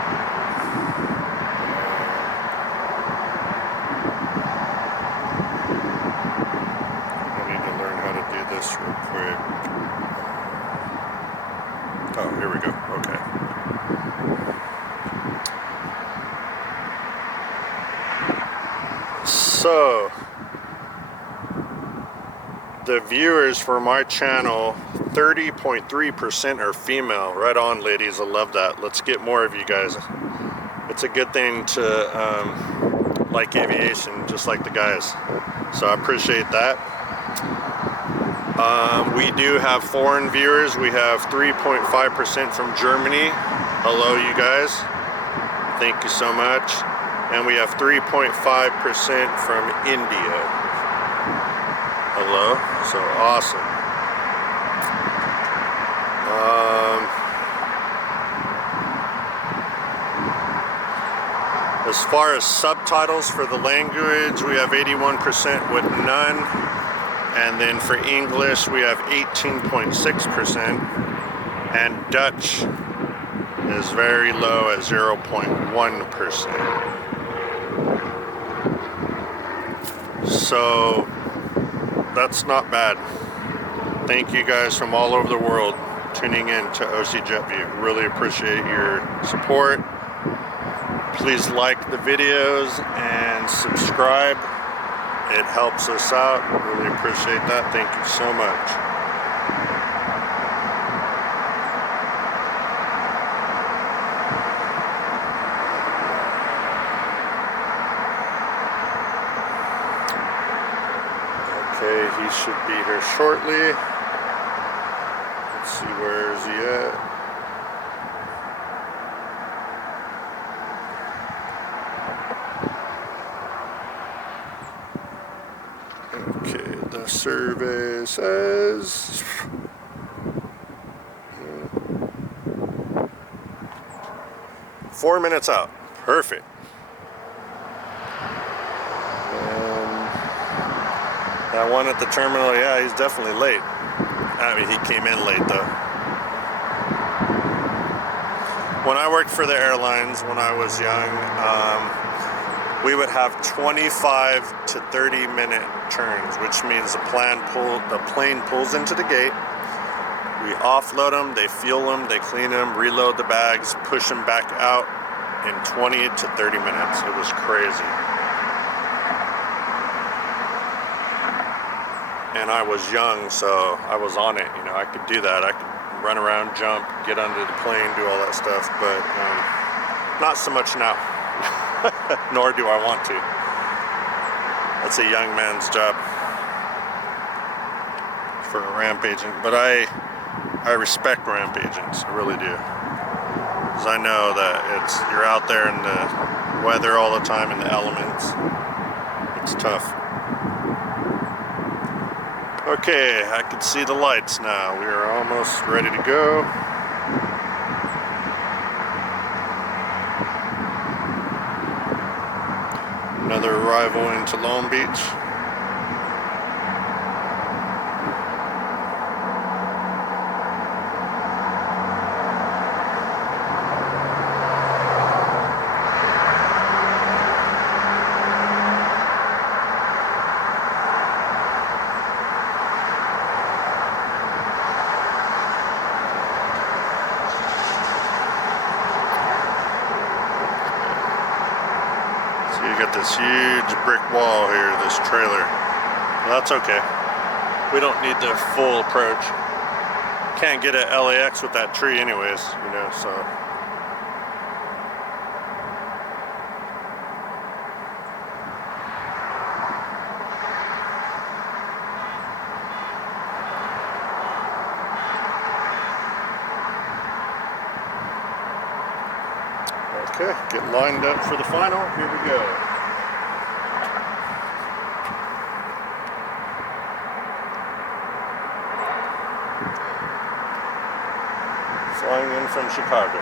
I need to learn how to do this real quick. Oh, here we go. Okay. So, the viewers for my channel, 30.3% are female. Right on, ladies. I love that. Let's get more of you guys. It's a good thing to like aviation, just like the guys. So I appreciate that. We do have foreign viewers. We have 3.5% from Germany. Hello, you guys. Thank you so much. And we have 3.5% from India. Hello. So awesome. As far as subtitles for the language, we have 81% with none. And then for English, we have 18.6%. And Dutch is very low at 0.1%. So that's not bad. Thank you guys from all over the world tuning in to OC Jet View. Really appreciate your support. Please like the videos and subscribe. It helps us out. Really appreciate that. Thank you so much. Okay, he should be here shortly. Let's see, where is he at? Okay, the survey says 4 minutes out. Perfect. That one at the terminal, yeah, he's definitely late. I mean, he came in late though. When I worked for the airlines, when I was young, we would have 25 to 30 minute turns, which means the plane pulls into the gate. We offload them, they fuel them, they clean them, reload the bags, push them back out in 20 to 30 minutes. It was crazy. And I was young, so I was on it. You know, I could do that. I could run around, jump, get under the plane, do all that stuff, but not so much now. Nor do I want to. That's a young man's job. for a ramp agent, but I respect ramp agents, I really do. Because I know that you're out there in the weather all the time, in the elements. It's tough. Okay, I can see the lights now. We are almost ready to go. Another arrival into Long Beach. You got this huge brick wall here, this trailer. Well, that's okay. We don't need the full approach. Can't get at LAX with that tree anyways, you know, so. Okay, get lined up for the final. Here we go. Flying in from Chicago.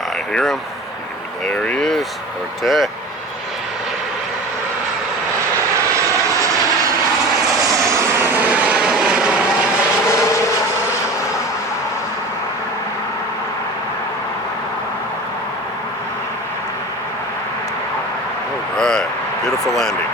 I hear him. There he is. Okay. Alright. Beautiful landing.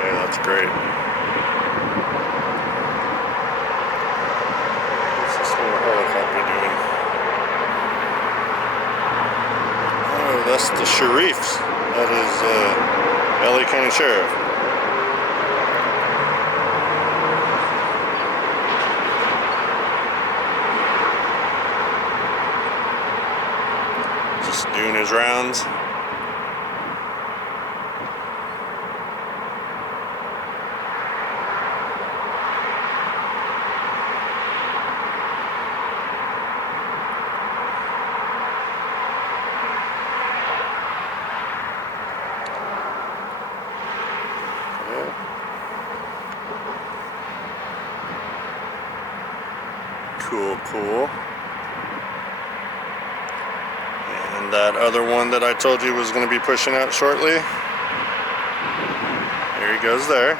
That's great. What's this little helicopter doing? Oh, that's the sheriffs. That is LA County Sheriff. Just doing his rounds. Cool. And that other one that I told you was going to be pushing out shortly. There he goes there.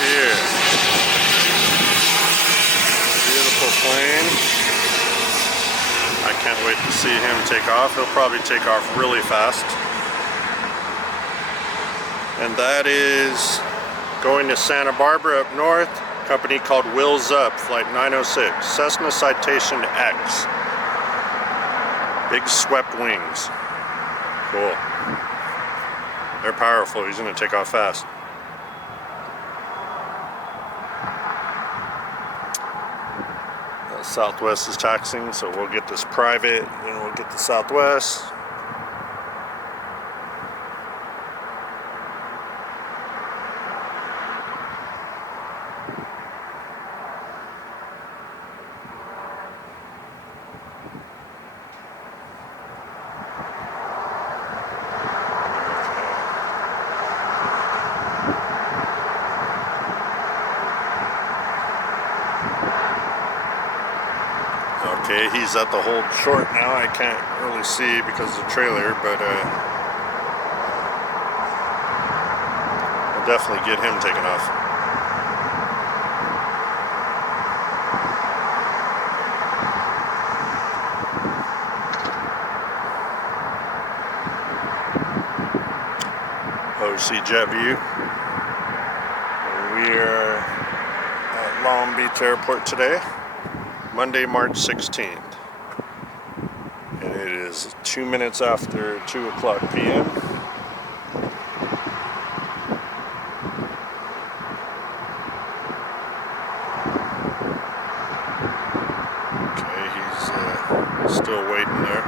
Here. Beautiful plane. I can't wait to see him take off. He'll probably take off really fast. And that is going to Santa Barbara up north. Company called Wheels Up, flight 906. Cessna Citation X. Big swept wings. Cool. They're powerful. He's going to take off fast. Southwest is taxing, so we'll get this private, and we'll get the Southwest. Okay, he's at the hold short now. I can't really see because of the trailer, but I'll definitely get him taken off. OC Jet View. We are at Long Beach Airport today, Monday, March 16th. And it is 2 minutes after 2 o'clock p.m. Okay, he's still waiting there.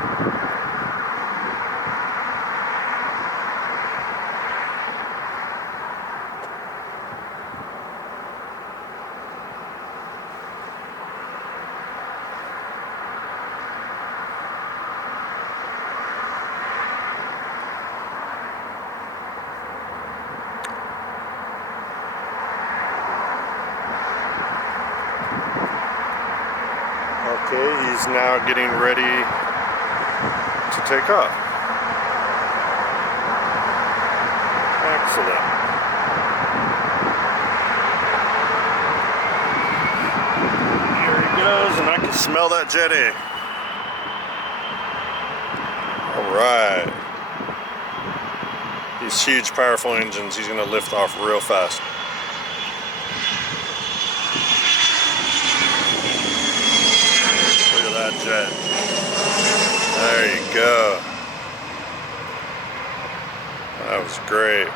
Okay, he's now getting ready to take off. Excellent. Here he goes, and I can smell that jet A. Alright. These huge, powerful engines, he's going to lift off real fast. That jet. There you go. That was great.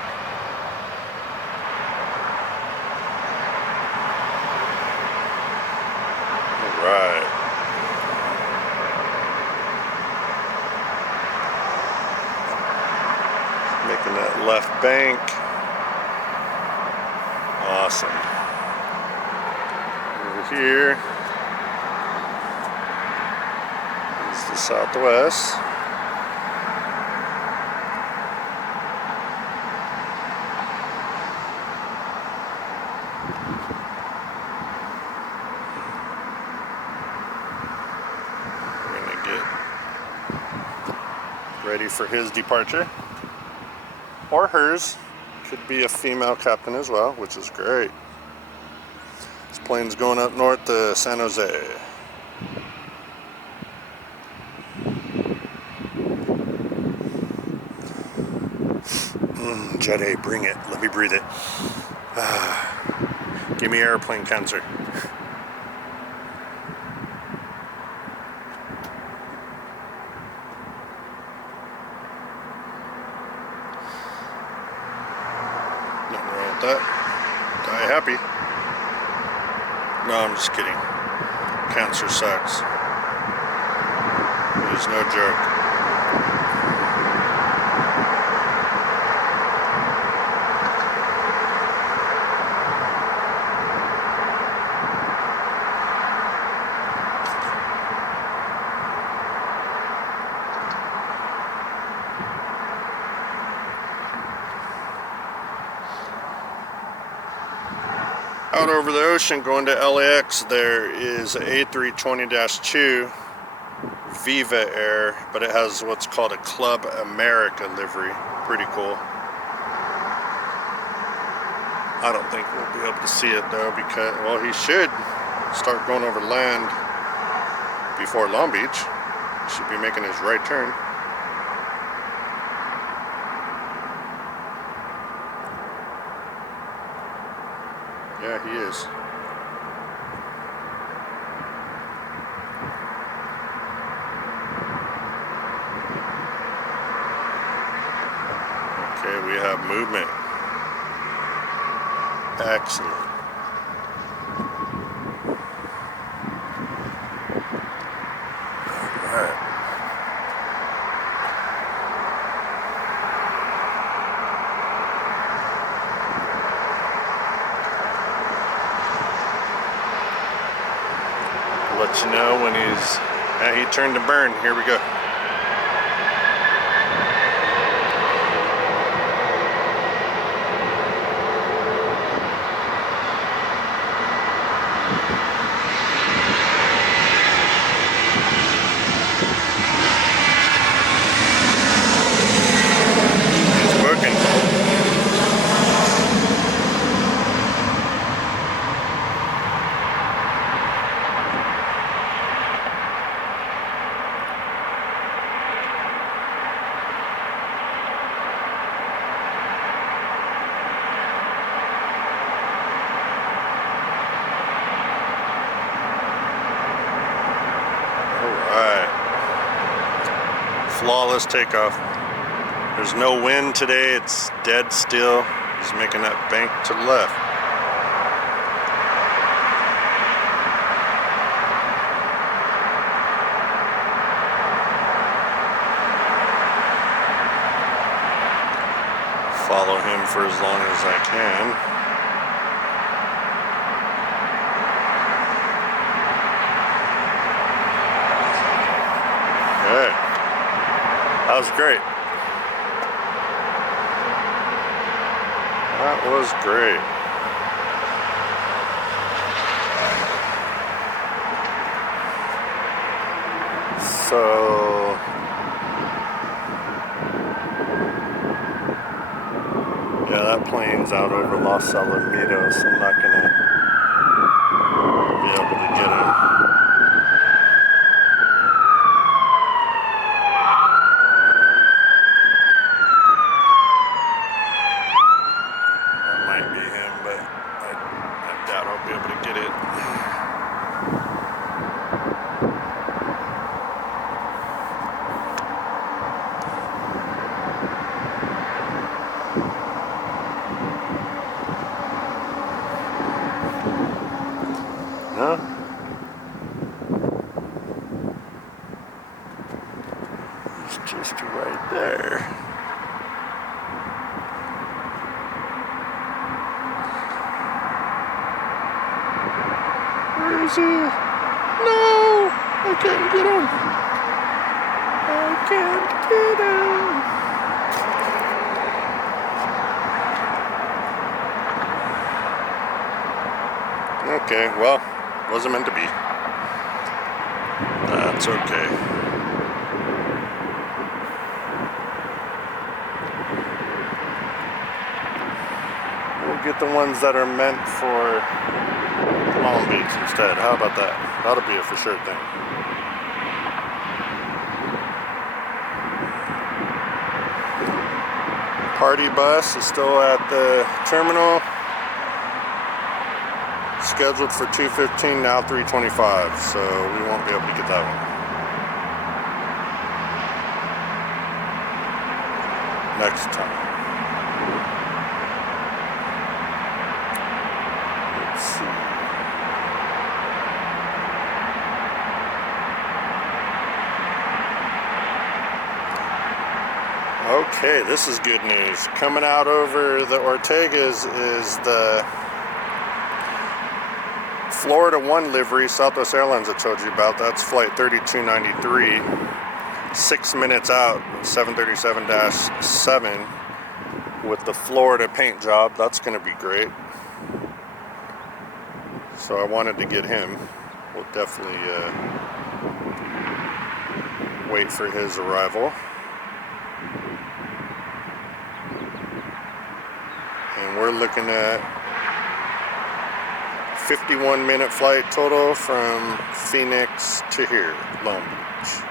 All right. Making that left bank. Awesome. Over here. The Southwest. We're going to get ready for his departure. Or hers. Could be a female captain as well, which is great. This plane's going up north to San Jose. Jet A, bring it. Let me breathe it. Give me airplane cancer. Nothing wrong with that. Die happy. No, I'm just kidding. Cancer sucks. It is no joke. Out over the ocean going to LAX, there is a A320-2 Viva Air, but it has what's called a Club America livery. Pretty cool. I don't think we'll be able to see it though, because, well, he should start going over land before Long Beach. Should be making his right turn. Yeah, he is. Okay, we have movement. Excellent. All right. Let you know when he turned to burn. Here we go. Flawless takeoff. There's no wind today, it's dead still. He's making that bank to the left. Follow him for as long as I can. Okay. That was great. That was great. So yeah, that plane's out over Los Alamitos, so I'm not gonna be able to get him. That might be him, but I doubt I'll be able to get it. No? He's just right there. Where is he? No! I can't get him. I can't get him. Okay, well, wasn't meant to be. That's okay. We'll get the ones that are meant for Long Beach instead. How about that? That'll be a for sure thing. Party bus is still at the terminal. Scheduled for 2:15, now 3:25, so we won't be able to get that one. Next time. Let's see. Okay, this is good news. Coming out over the Ortegas is the Florida 1 livery, Southwest Airlines I told you about. That's flight 3293, 6 minutes out, 737-7 with the Florida paint job. That's going to be great. So I wanted to get him. We'll definitely wait for his arrival. And we're looking at 51-minute flight total from Phoenix to here, Long Beach.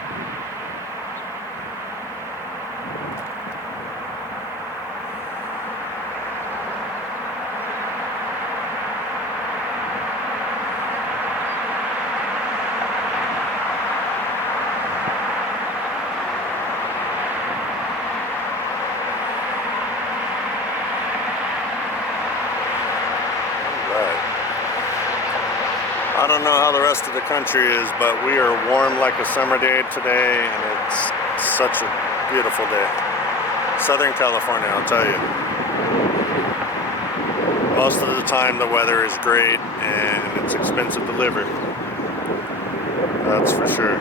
I don't know how the rest of the country is, but we are warm like a summer day today, and it's such a beautiful day. Southern California, I'll tell you. Most of the time the weather is great and it's expensive to live here. That's for sure.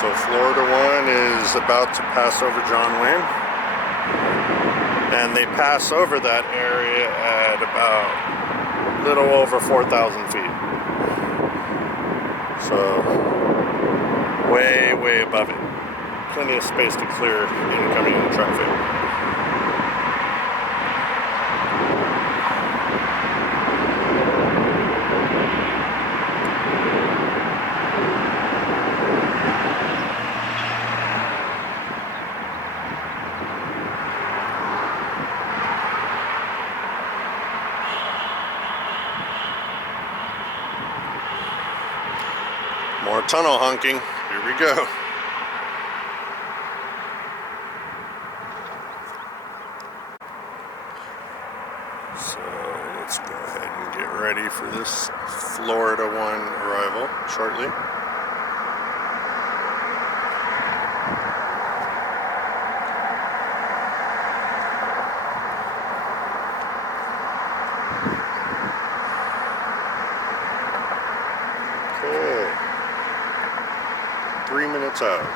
So Florida 1 is about to pass over John Wayne, and they pass over that area at about a little over 4,000 feet. So way above it. Plenty of space to clear incoming traffic. tunnel honking. Here we go. So let's go ahead and get ready for this Florida 1 arrival shortly. Okay. 3 minutes out.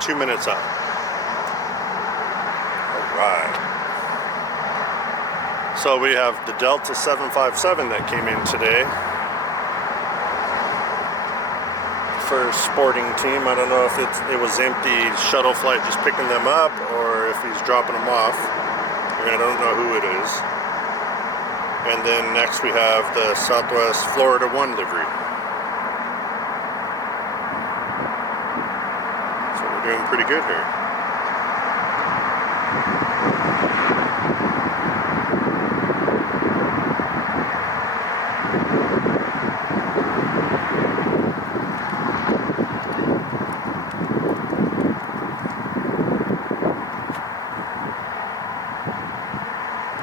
Two minutes out. Alright. So we have the Delta 757 that came in today. For sporting team. I don't know if it was empty shuttle flight just picking them up or if he's dropping them off. I don't know who it is. And then next we have the Southwest Florida 1 livery. Doing pretty good here.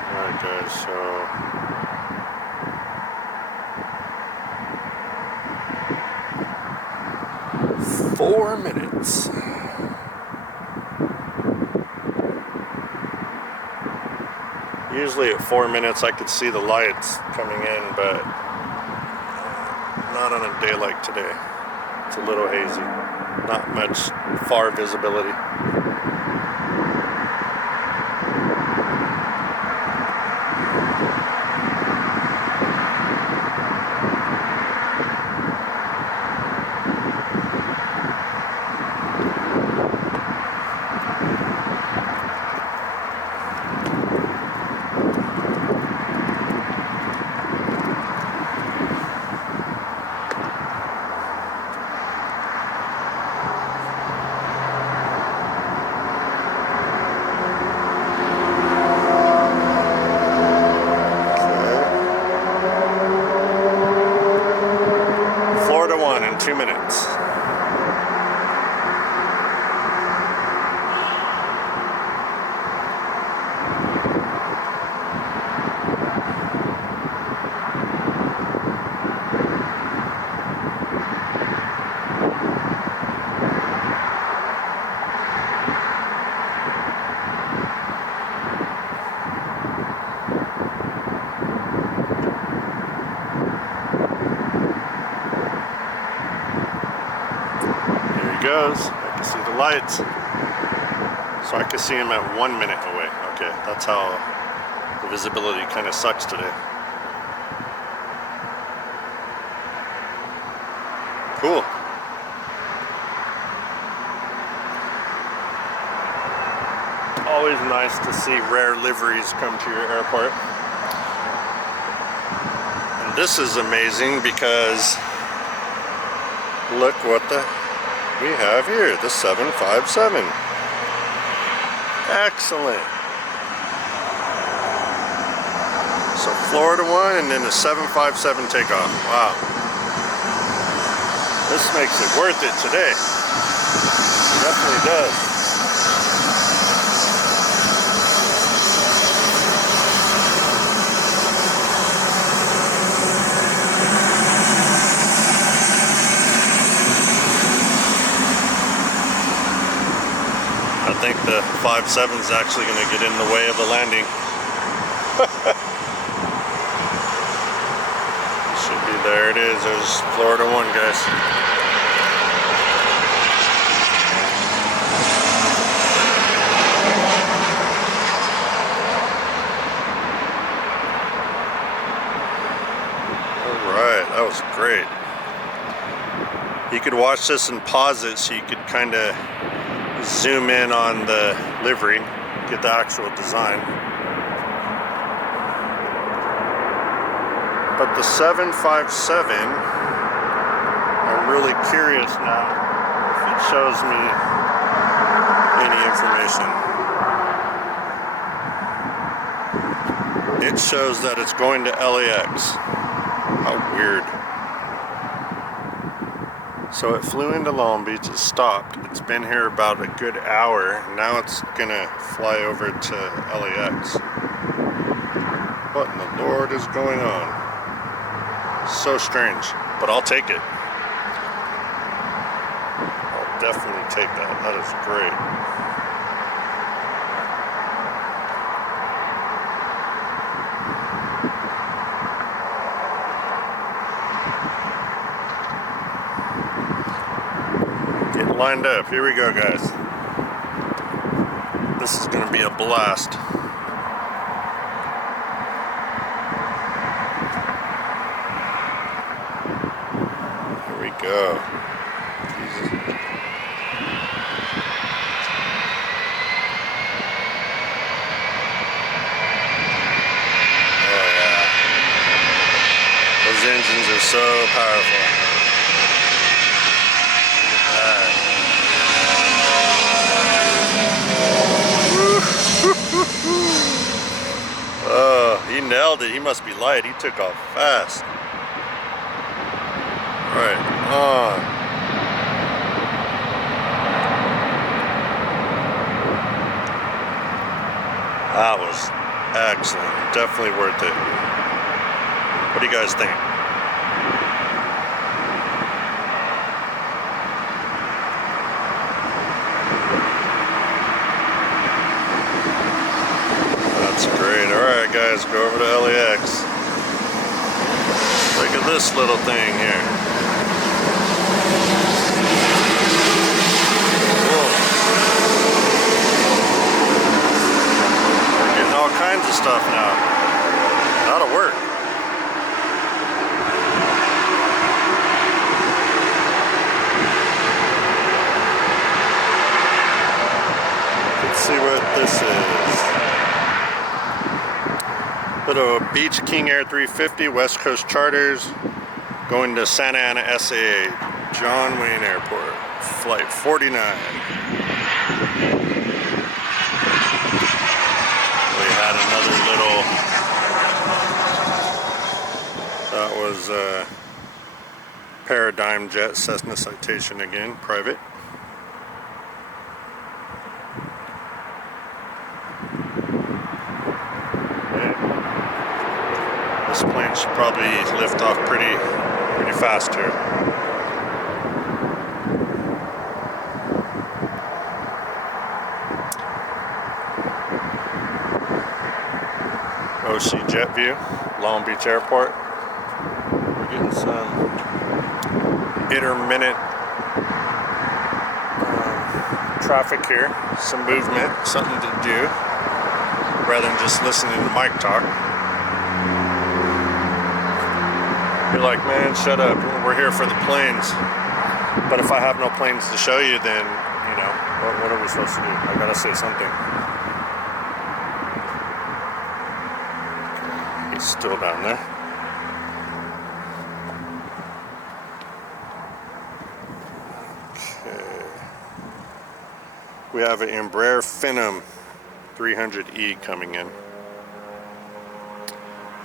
Alright guys, so 4 minutes. Usually at 4 minutes I could see the lights coming in, but not on a day like today. It's a little hazy. Not much far visibility. Florida 1 in 2 minutes. Goes. I can see the lights. So I can see him at 1 minute away. Okay, that's how the visibility kind of sucks today. Cool. Always nice to see rare liveries come to your airport. And this is amazing because look what we have here, the 757. Excellent. So Florida 1 and then the 757 takeoff. Wow. This makes it worth it today. Definitely does. I think the 57 is actually going to get in the way of the landing. Should be, there it is. There's Florida 1, guys. Alright, that was great. You could watch this and pause it so you could kind of zoom in on the livery, get the actual design. But the 757, I'm really curious now if it shows me any information. It shows that it's going to LAX. How weird. So it flew into Long Beach, it stopped. It's been here about a good hour. Now it's gonna fly over to LAX. What in the Lord is going on? So strange, but I'll take it. I'll definitely take that. That is great. Get lined up. Here we go, guys. This is going to be a blast. Here we go. Jesus. Oh yeah. Those engines are so powerful. Oh, he nailed it. He must be light. He took off fast. Right on. That was excellent. Definitely worth it. What do you guys think? That's great. Alright guys, go over to LAX. Look at this little thing here. Whoa. We're getting all kinds of stuff now. That'll work. Let's see what this is. Little Beach King Air 350 West Coast charters going to Santa Ana SAA John Wayne Airport, flight 49. We had another little, that was a Paradigm Jet Cessna Citation again, private. This plane should probably lift off pretty fast here. OC Jet View, Long Beach Airport. We're getting some intermittent traffic here, some movement, something to do, rather than just listening to mic talk. You're like, man, shut up. We're here for the planes. But if I have no planes to show you, then, you know, what are we supposed to do? I gotta say something. He's still down there. Okay. We have an Embraer Phenom 300E coming in.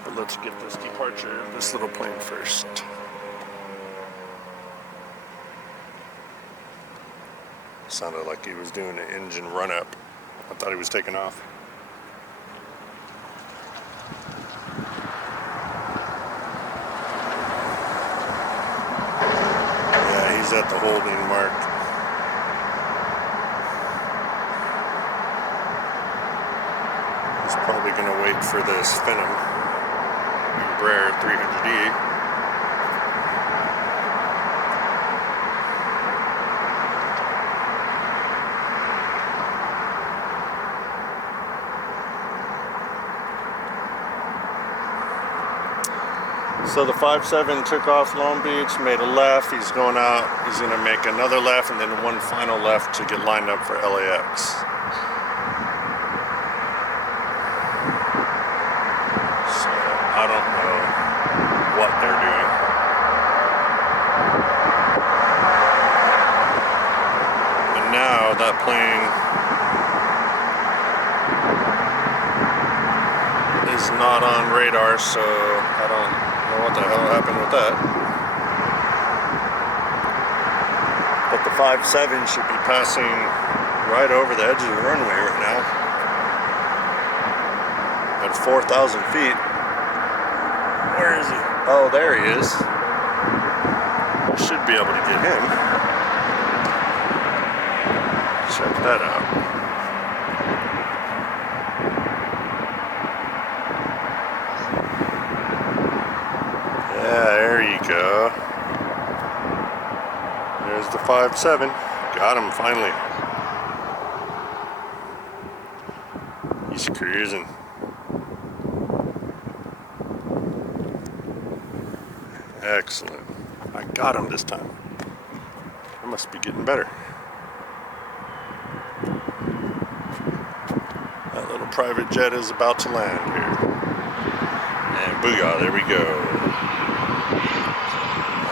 But let's get this departure of this little plane first. Sounded like he was doing an engine run-up. I thought he was taking off. Yeah, he's at the holding mark. He's probably going to wait for this Phenom Embraer 300E. So the 5-7 took off Long Beach, made a left. He's going out. He's going to make another left and then one final left to get lined up for LAX. So I don't know what they're doing. And now that plane is not on radar, so I don't know what the hell happened with that. But the 5-7 should be passing right over the edge of the runway right now at 4,000 feet. Where is he? Oh, there he is. I should be able to get him. Check that out. Yeah, there you go. There's the 5-7. Got him finally. He's cruising. Excellent. I got him this time. I must be getting better. That little private jet is about to land here. And booyah, there we go.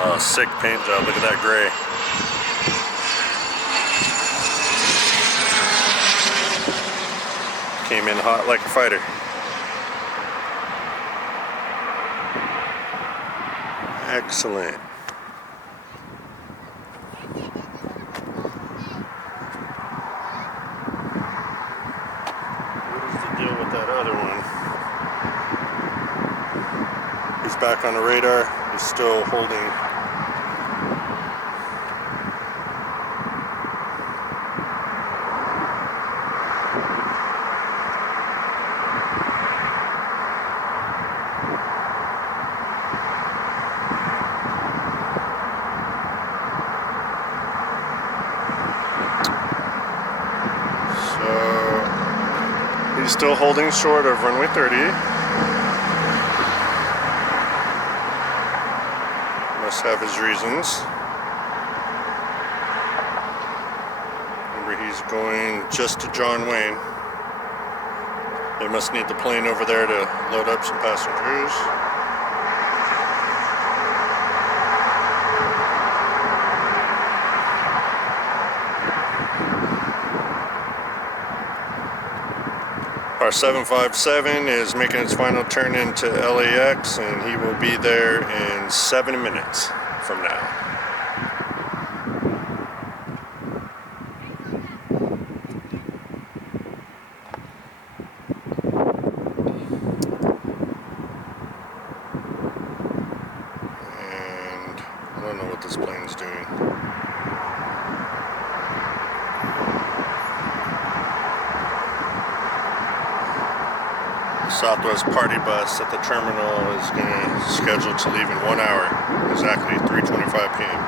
Oh, sick paint job. Look at that gray. Came in hot like a fighter. Excellent. What is the deal with that other one? He's back on the radar. He's still holding. He's still holding short of runway 30. Must have his reasons. Remember, he's going just to John Wayne. They must need the plane over there to load up some passengers. Our 757 is making its final turn into LAX, and he will be there in 7 minutes from now. And I don't know what this plane's doing. Southwest party bus at the terminal is scheduled to leave in 1 hour, exactly 3:25 p.m.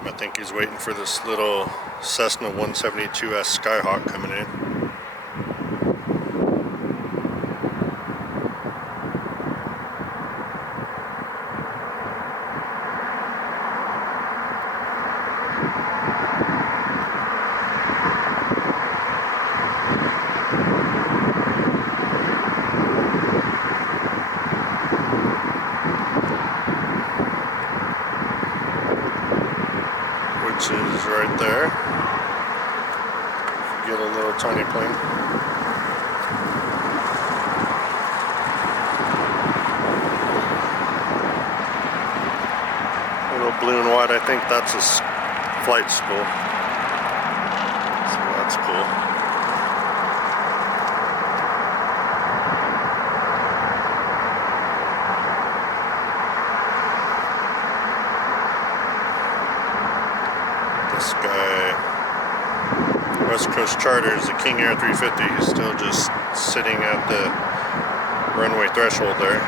I think he's waiting for this little Cessna 172S Skyhawk coming in. Which is right there. Get a little tiny plane. Little blue and white, I think that's a flight school. So that's cool. Southwest charters, the King Air 350 is still just sitting at the runway threshold there,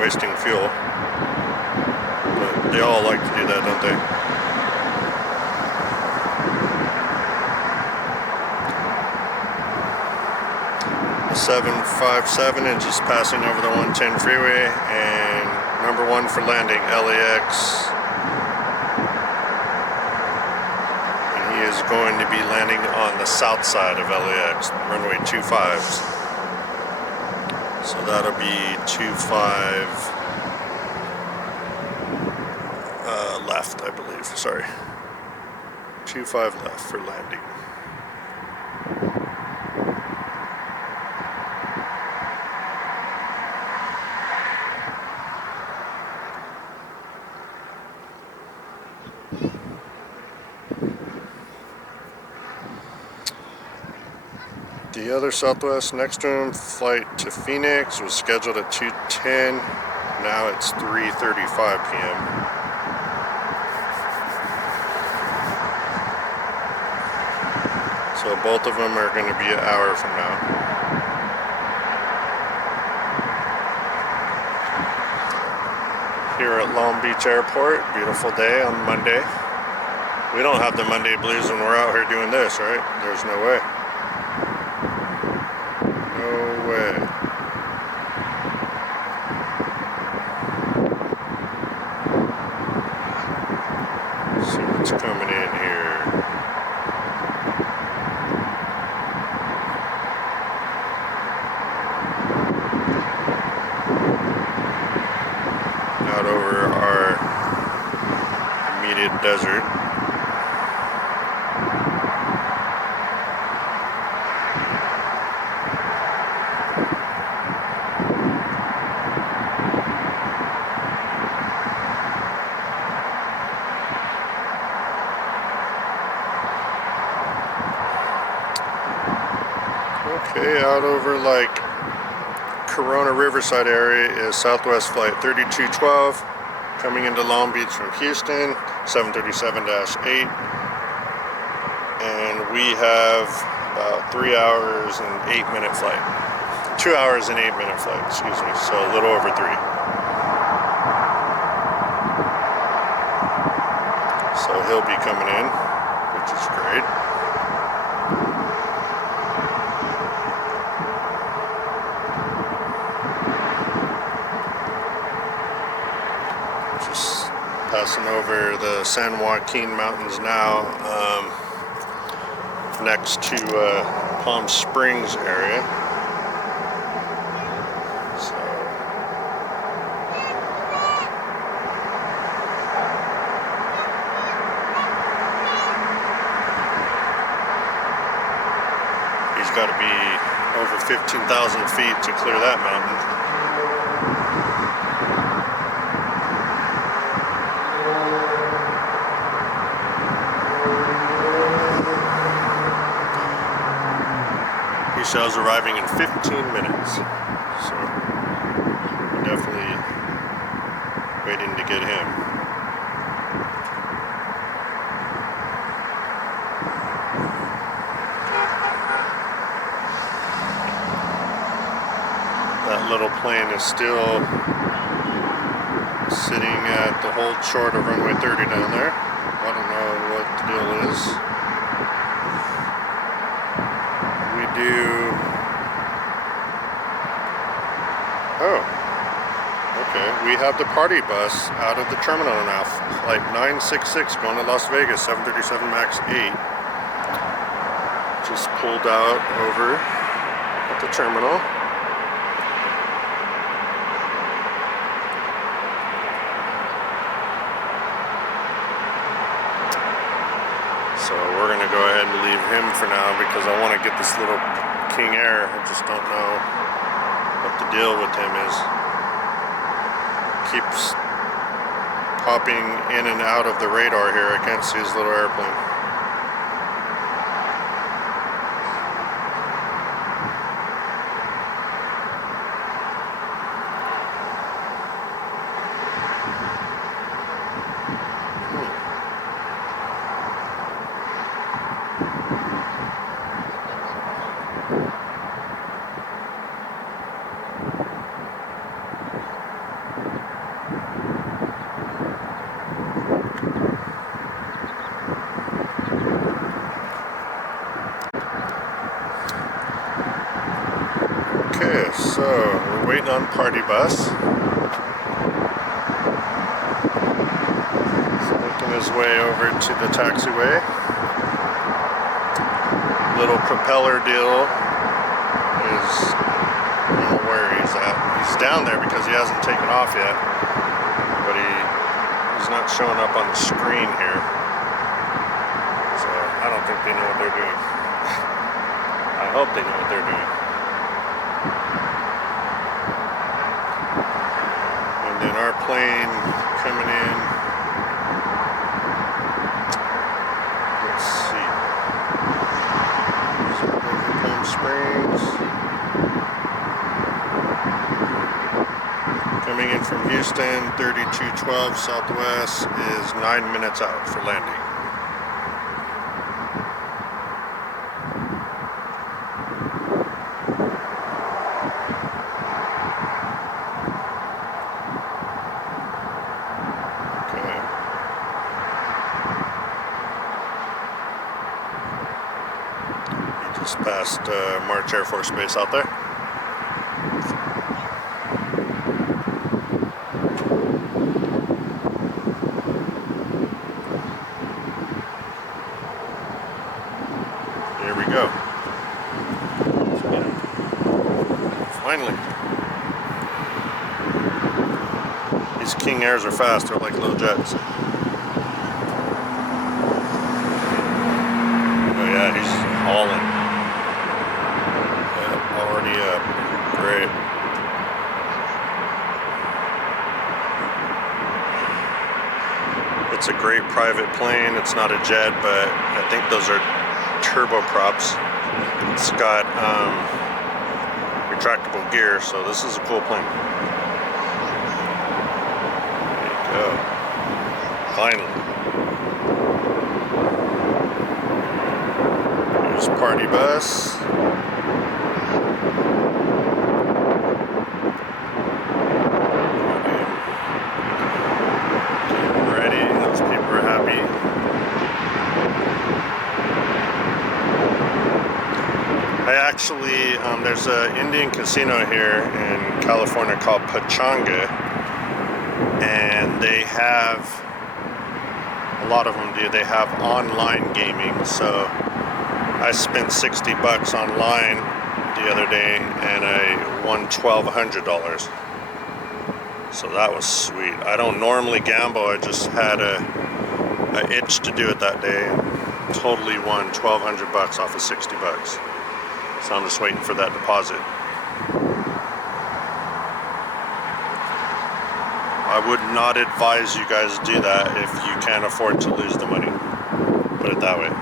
wasting fuel. But they all like to do that, don't they? The 757 is just passing over the 110 freeway, and number 1 for landing, LAX. And he is going to be landing on the south side of LAX, runway 25. So that'll be 25 left, I believe. Sorry. 25 left for landing. The other Southwest next to him, flight to Phoenix, was scheduled at 2:10. Now it's 3:35 p.m. So both of them are going to be an hour from now. Here at Long Beach Airport, beautiful day on Monday. We don't have the Monday blues when we're out here doing this, right? There's no way. No way. Let's see what's coming in here. Out over our immediate desert. Okay, out over like Corona Riverside area is Southwest Flight 3212 coming into Long Beach from Houston, 737-8, and we have about 3 hours and 8-minute flight. 2 hours and 8-minute flight, excuse me, so a little over 3. So he'll be coming in, which is great. Just passing over the San Joaquin Mountains now, next to Palm Springs area. So he's got to be over 15,000 feet to clear that mountain. He shows arriving in 15 minutes, so we're definitely waiting to get him. That little plane is still sitting at the hold short of runway 30 down there. I don't know what the deal is. We have the party bus out of the terminal now. Flight 966 going to Las Vegas, 737 MAX 8. Just pulled out over at the terminal. So we're going to go ahead and leave him for now because I want to get this little King Air. I just don't know what the deal with him is. Keeps popping in and out of the radar here. I can't see his little airplane. Okay, so we're waiting on party bus. He's making his way over to the taxiway. Little propeller deal is, I don't know where he's at. He's down there because he hasn't taken off yet, but he's not showing up on the screen here. So I don't think they know what they're doing. I hope they know what they're doing. And then our plane coming in. Let's see. Palm Springs. Coming in from Houston, 3212 Southwest is 9 minutes out for landing. Just past March Air Force Base out there. Here we go. Finally. These King Airs are fast, they're like little jets. Oh yeah, he's hauling. Already up. Great. It's a great private plane. It's not a jet, but I think those are turboprops. It's got retractable gear, so this is a cool plane. There you go. Finally. Here's party bus. Actually, there's an Indian casino here in California called Pachanga, and they have, a lot of them do, they have online gaming. So I spent 60 bucks online the other day and I won $1,200. So that was sweet. I don't normally gamble, I just had a itch to do it that day and totally won 1,200 bucks off of 60 bucks. So I'm just waiting for that deposit. I would not advise you guys do that if you can't afford to lose the money. Put it that way.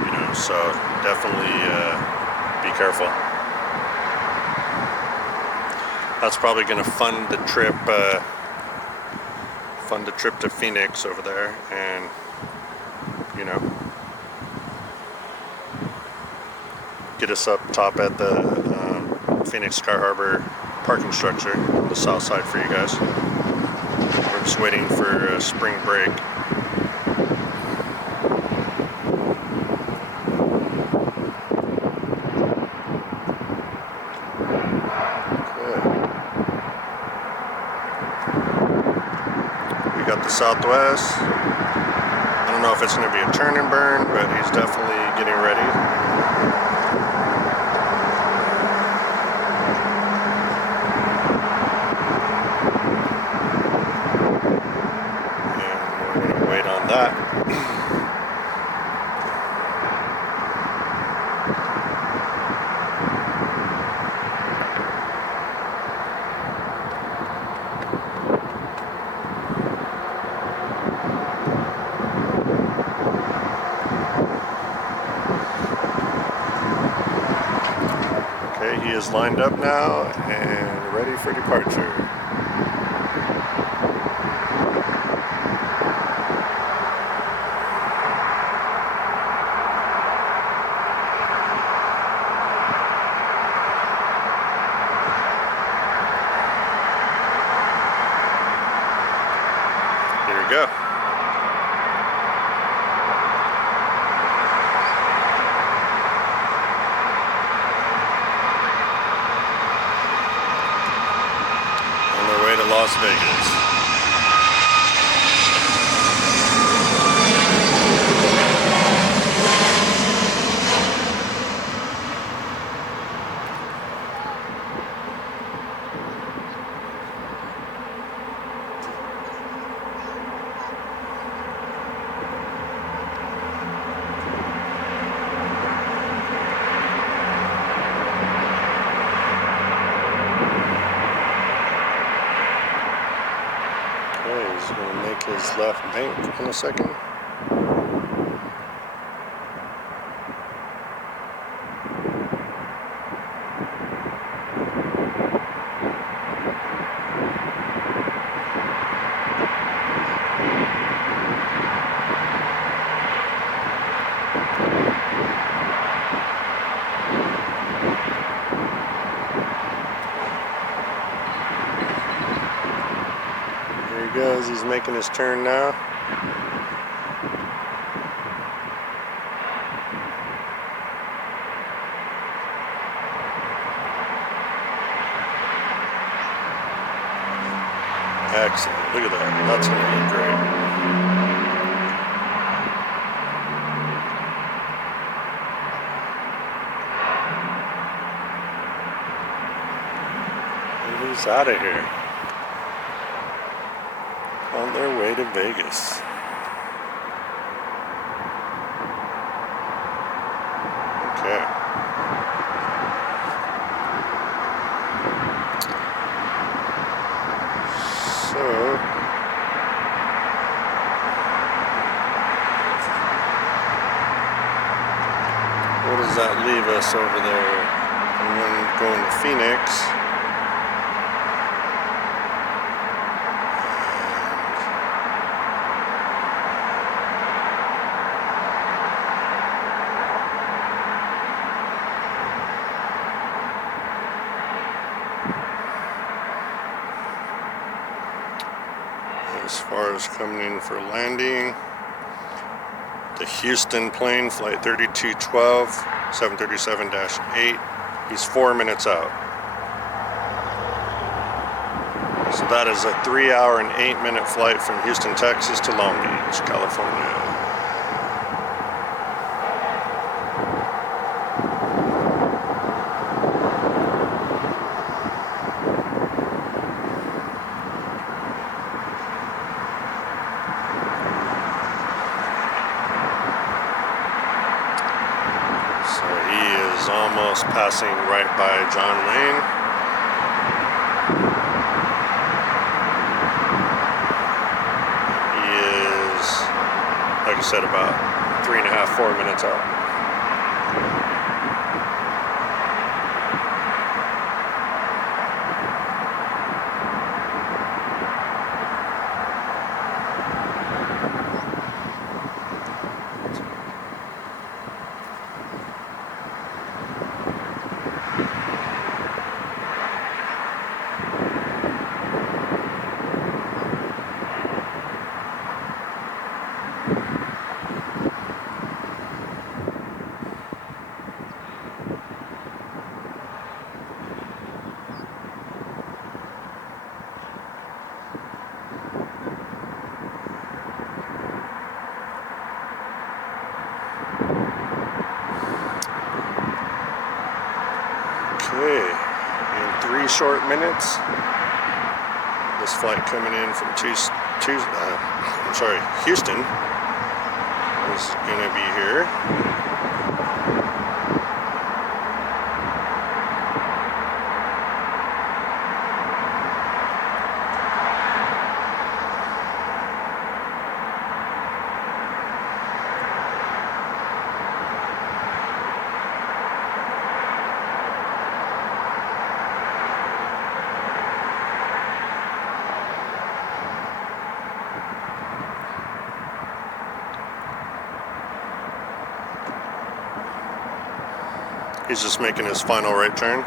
You know, so definitely be careful. That's probably going to fund the trip to Phoenix over there, and you know, get us up top at the Phoenix Sky Harbor parking structure on the south side for you guys. We're just waiting for spring break. Okay. We got the Southwest. I don't know if it's going to be a turn and burn, but he's definitely getting ready. That. Okay, he is lined up now and ready for departure. Las Vegas. He's going to make his left bank in a second. There he goes, he's making his turn now. Excellent, look at that, that's going to be great. And he's out of here. On their way to Vegas. Okay. So what does that leave us over there? And then going to Phoenix. As far as coming in for landing, the Houston plane, flight 3212, 737-8, he's 4 minutes out. So that is a 3-hour and 8-minute flight from Houston, Texas to Long Beach, California. Almost passing right by John Wayne. He is, like I said, about 3.5, 4 minutes out. Okay, in 3 short minutes, this flight coming in from Houston is going to be here. He's just making his final right turn.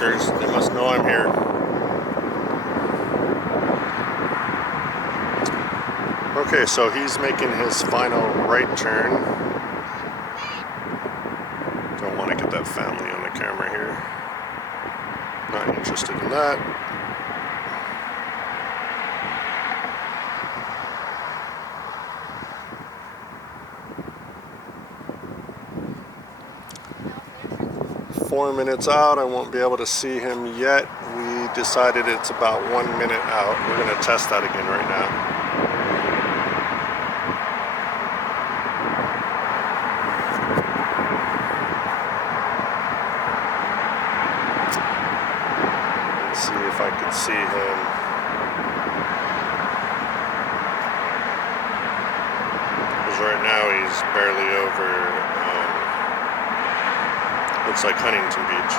fuckers. They must know I'm here. Okay, so he's making his final right turn. Don't want to get that family on the camera here. Not interested in that. Four minutes out, I won't be able to see him yet. We decided it's about 1 minute out. We're going to test that again right now. Let's see if I can see him. Because right now he's barely over. Looks like Huntington Beach.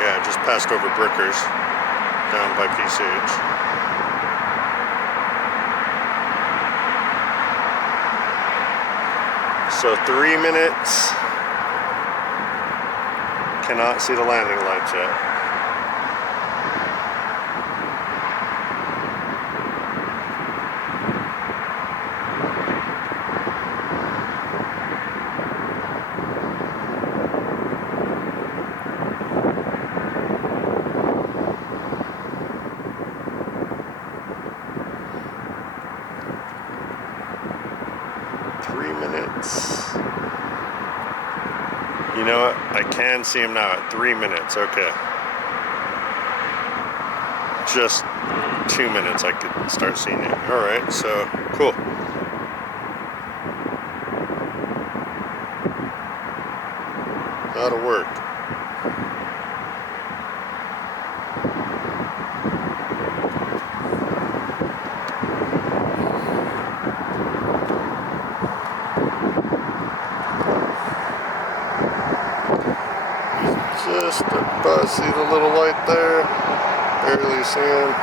Yeah, just passed over Brickers, down by PCH. So 3 minutes. Cannot see the landing lights yet. You know what? I can see him now at 3 minutes. Okay. Just 2 minutes I could start seeing it. Alright, so cool. That'll work. Just about see the little light there. Barely see him.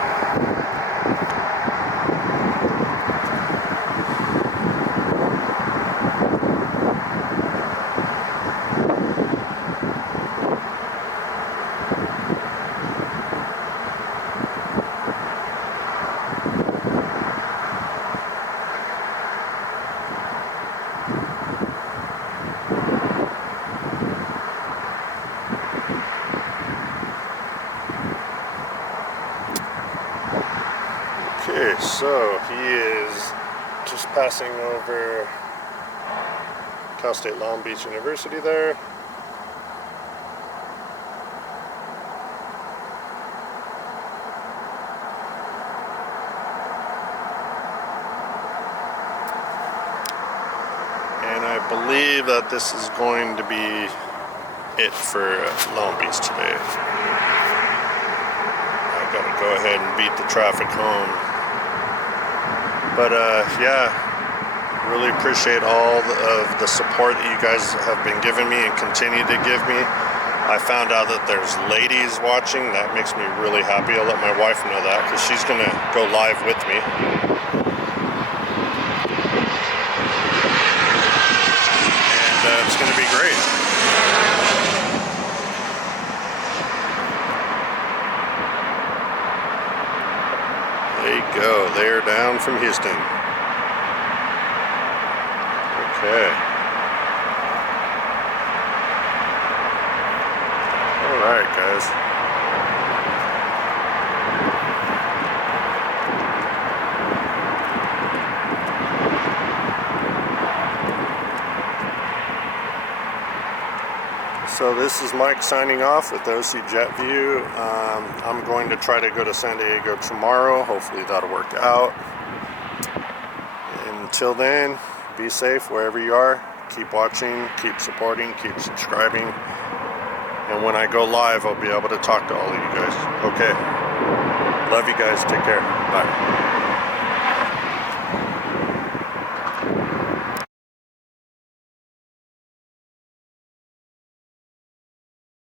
Okay, so he is just passing over Cal State Long Beach University there. And I believe that this is going to be it for Long Beach today. I gotta go ahead and beat the traffic home. But yeah, really appreciate all of the support that you guys have been giving me and continue to give me. I found out that there's ladies watching. That makes me really happy. I'll let my wife know that because she's going to go live with me. And it's going to be great. There you go. They're down from Houston. Okay. All right, guys. So this is Mike signing off with OC Jet View. I'm going to try to go to San Diego tomorrow. Hopefully that'll work out. Until then, be safe wherever you are. Keep watching, keep supporting, keep subscribing. And when I go live, I'll be able to talk to all of you guys. Okay. Love you guys. Take care. Bye.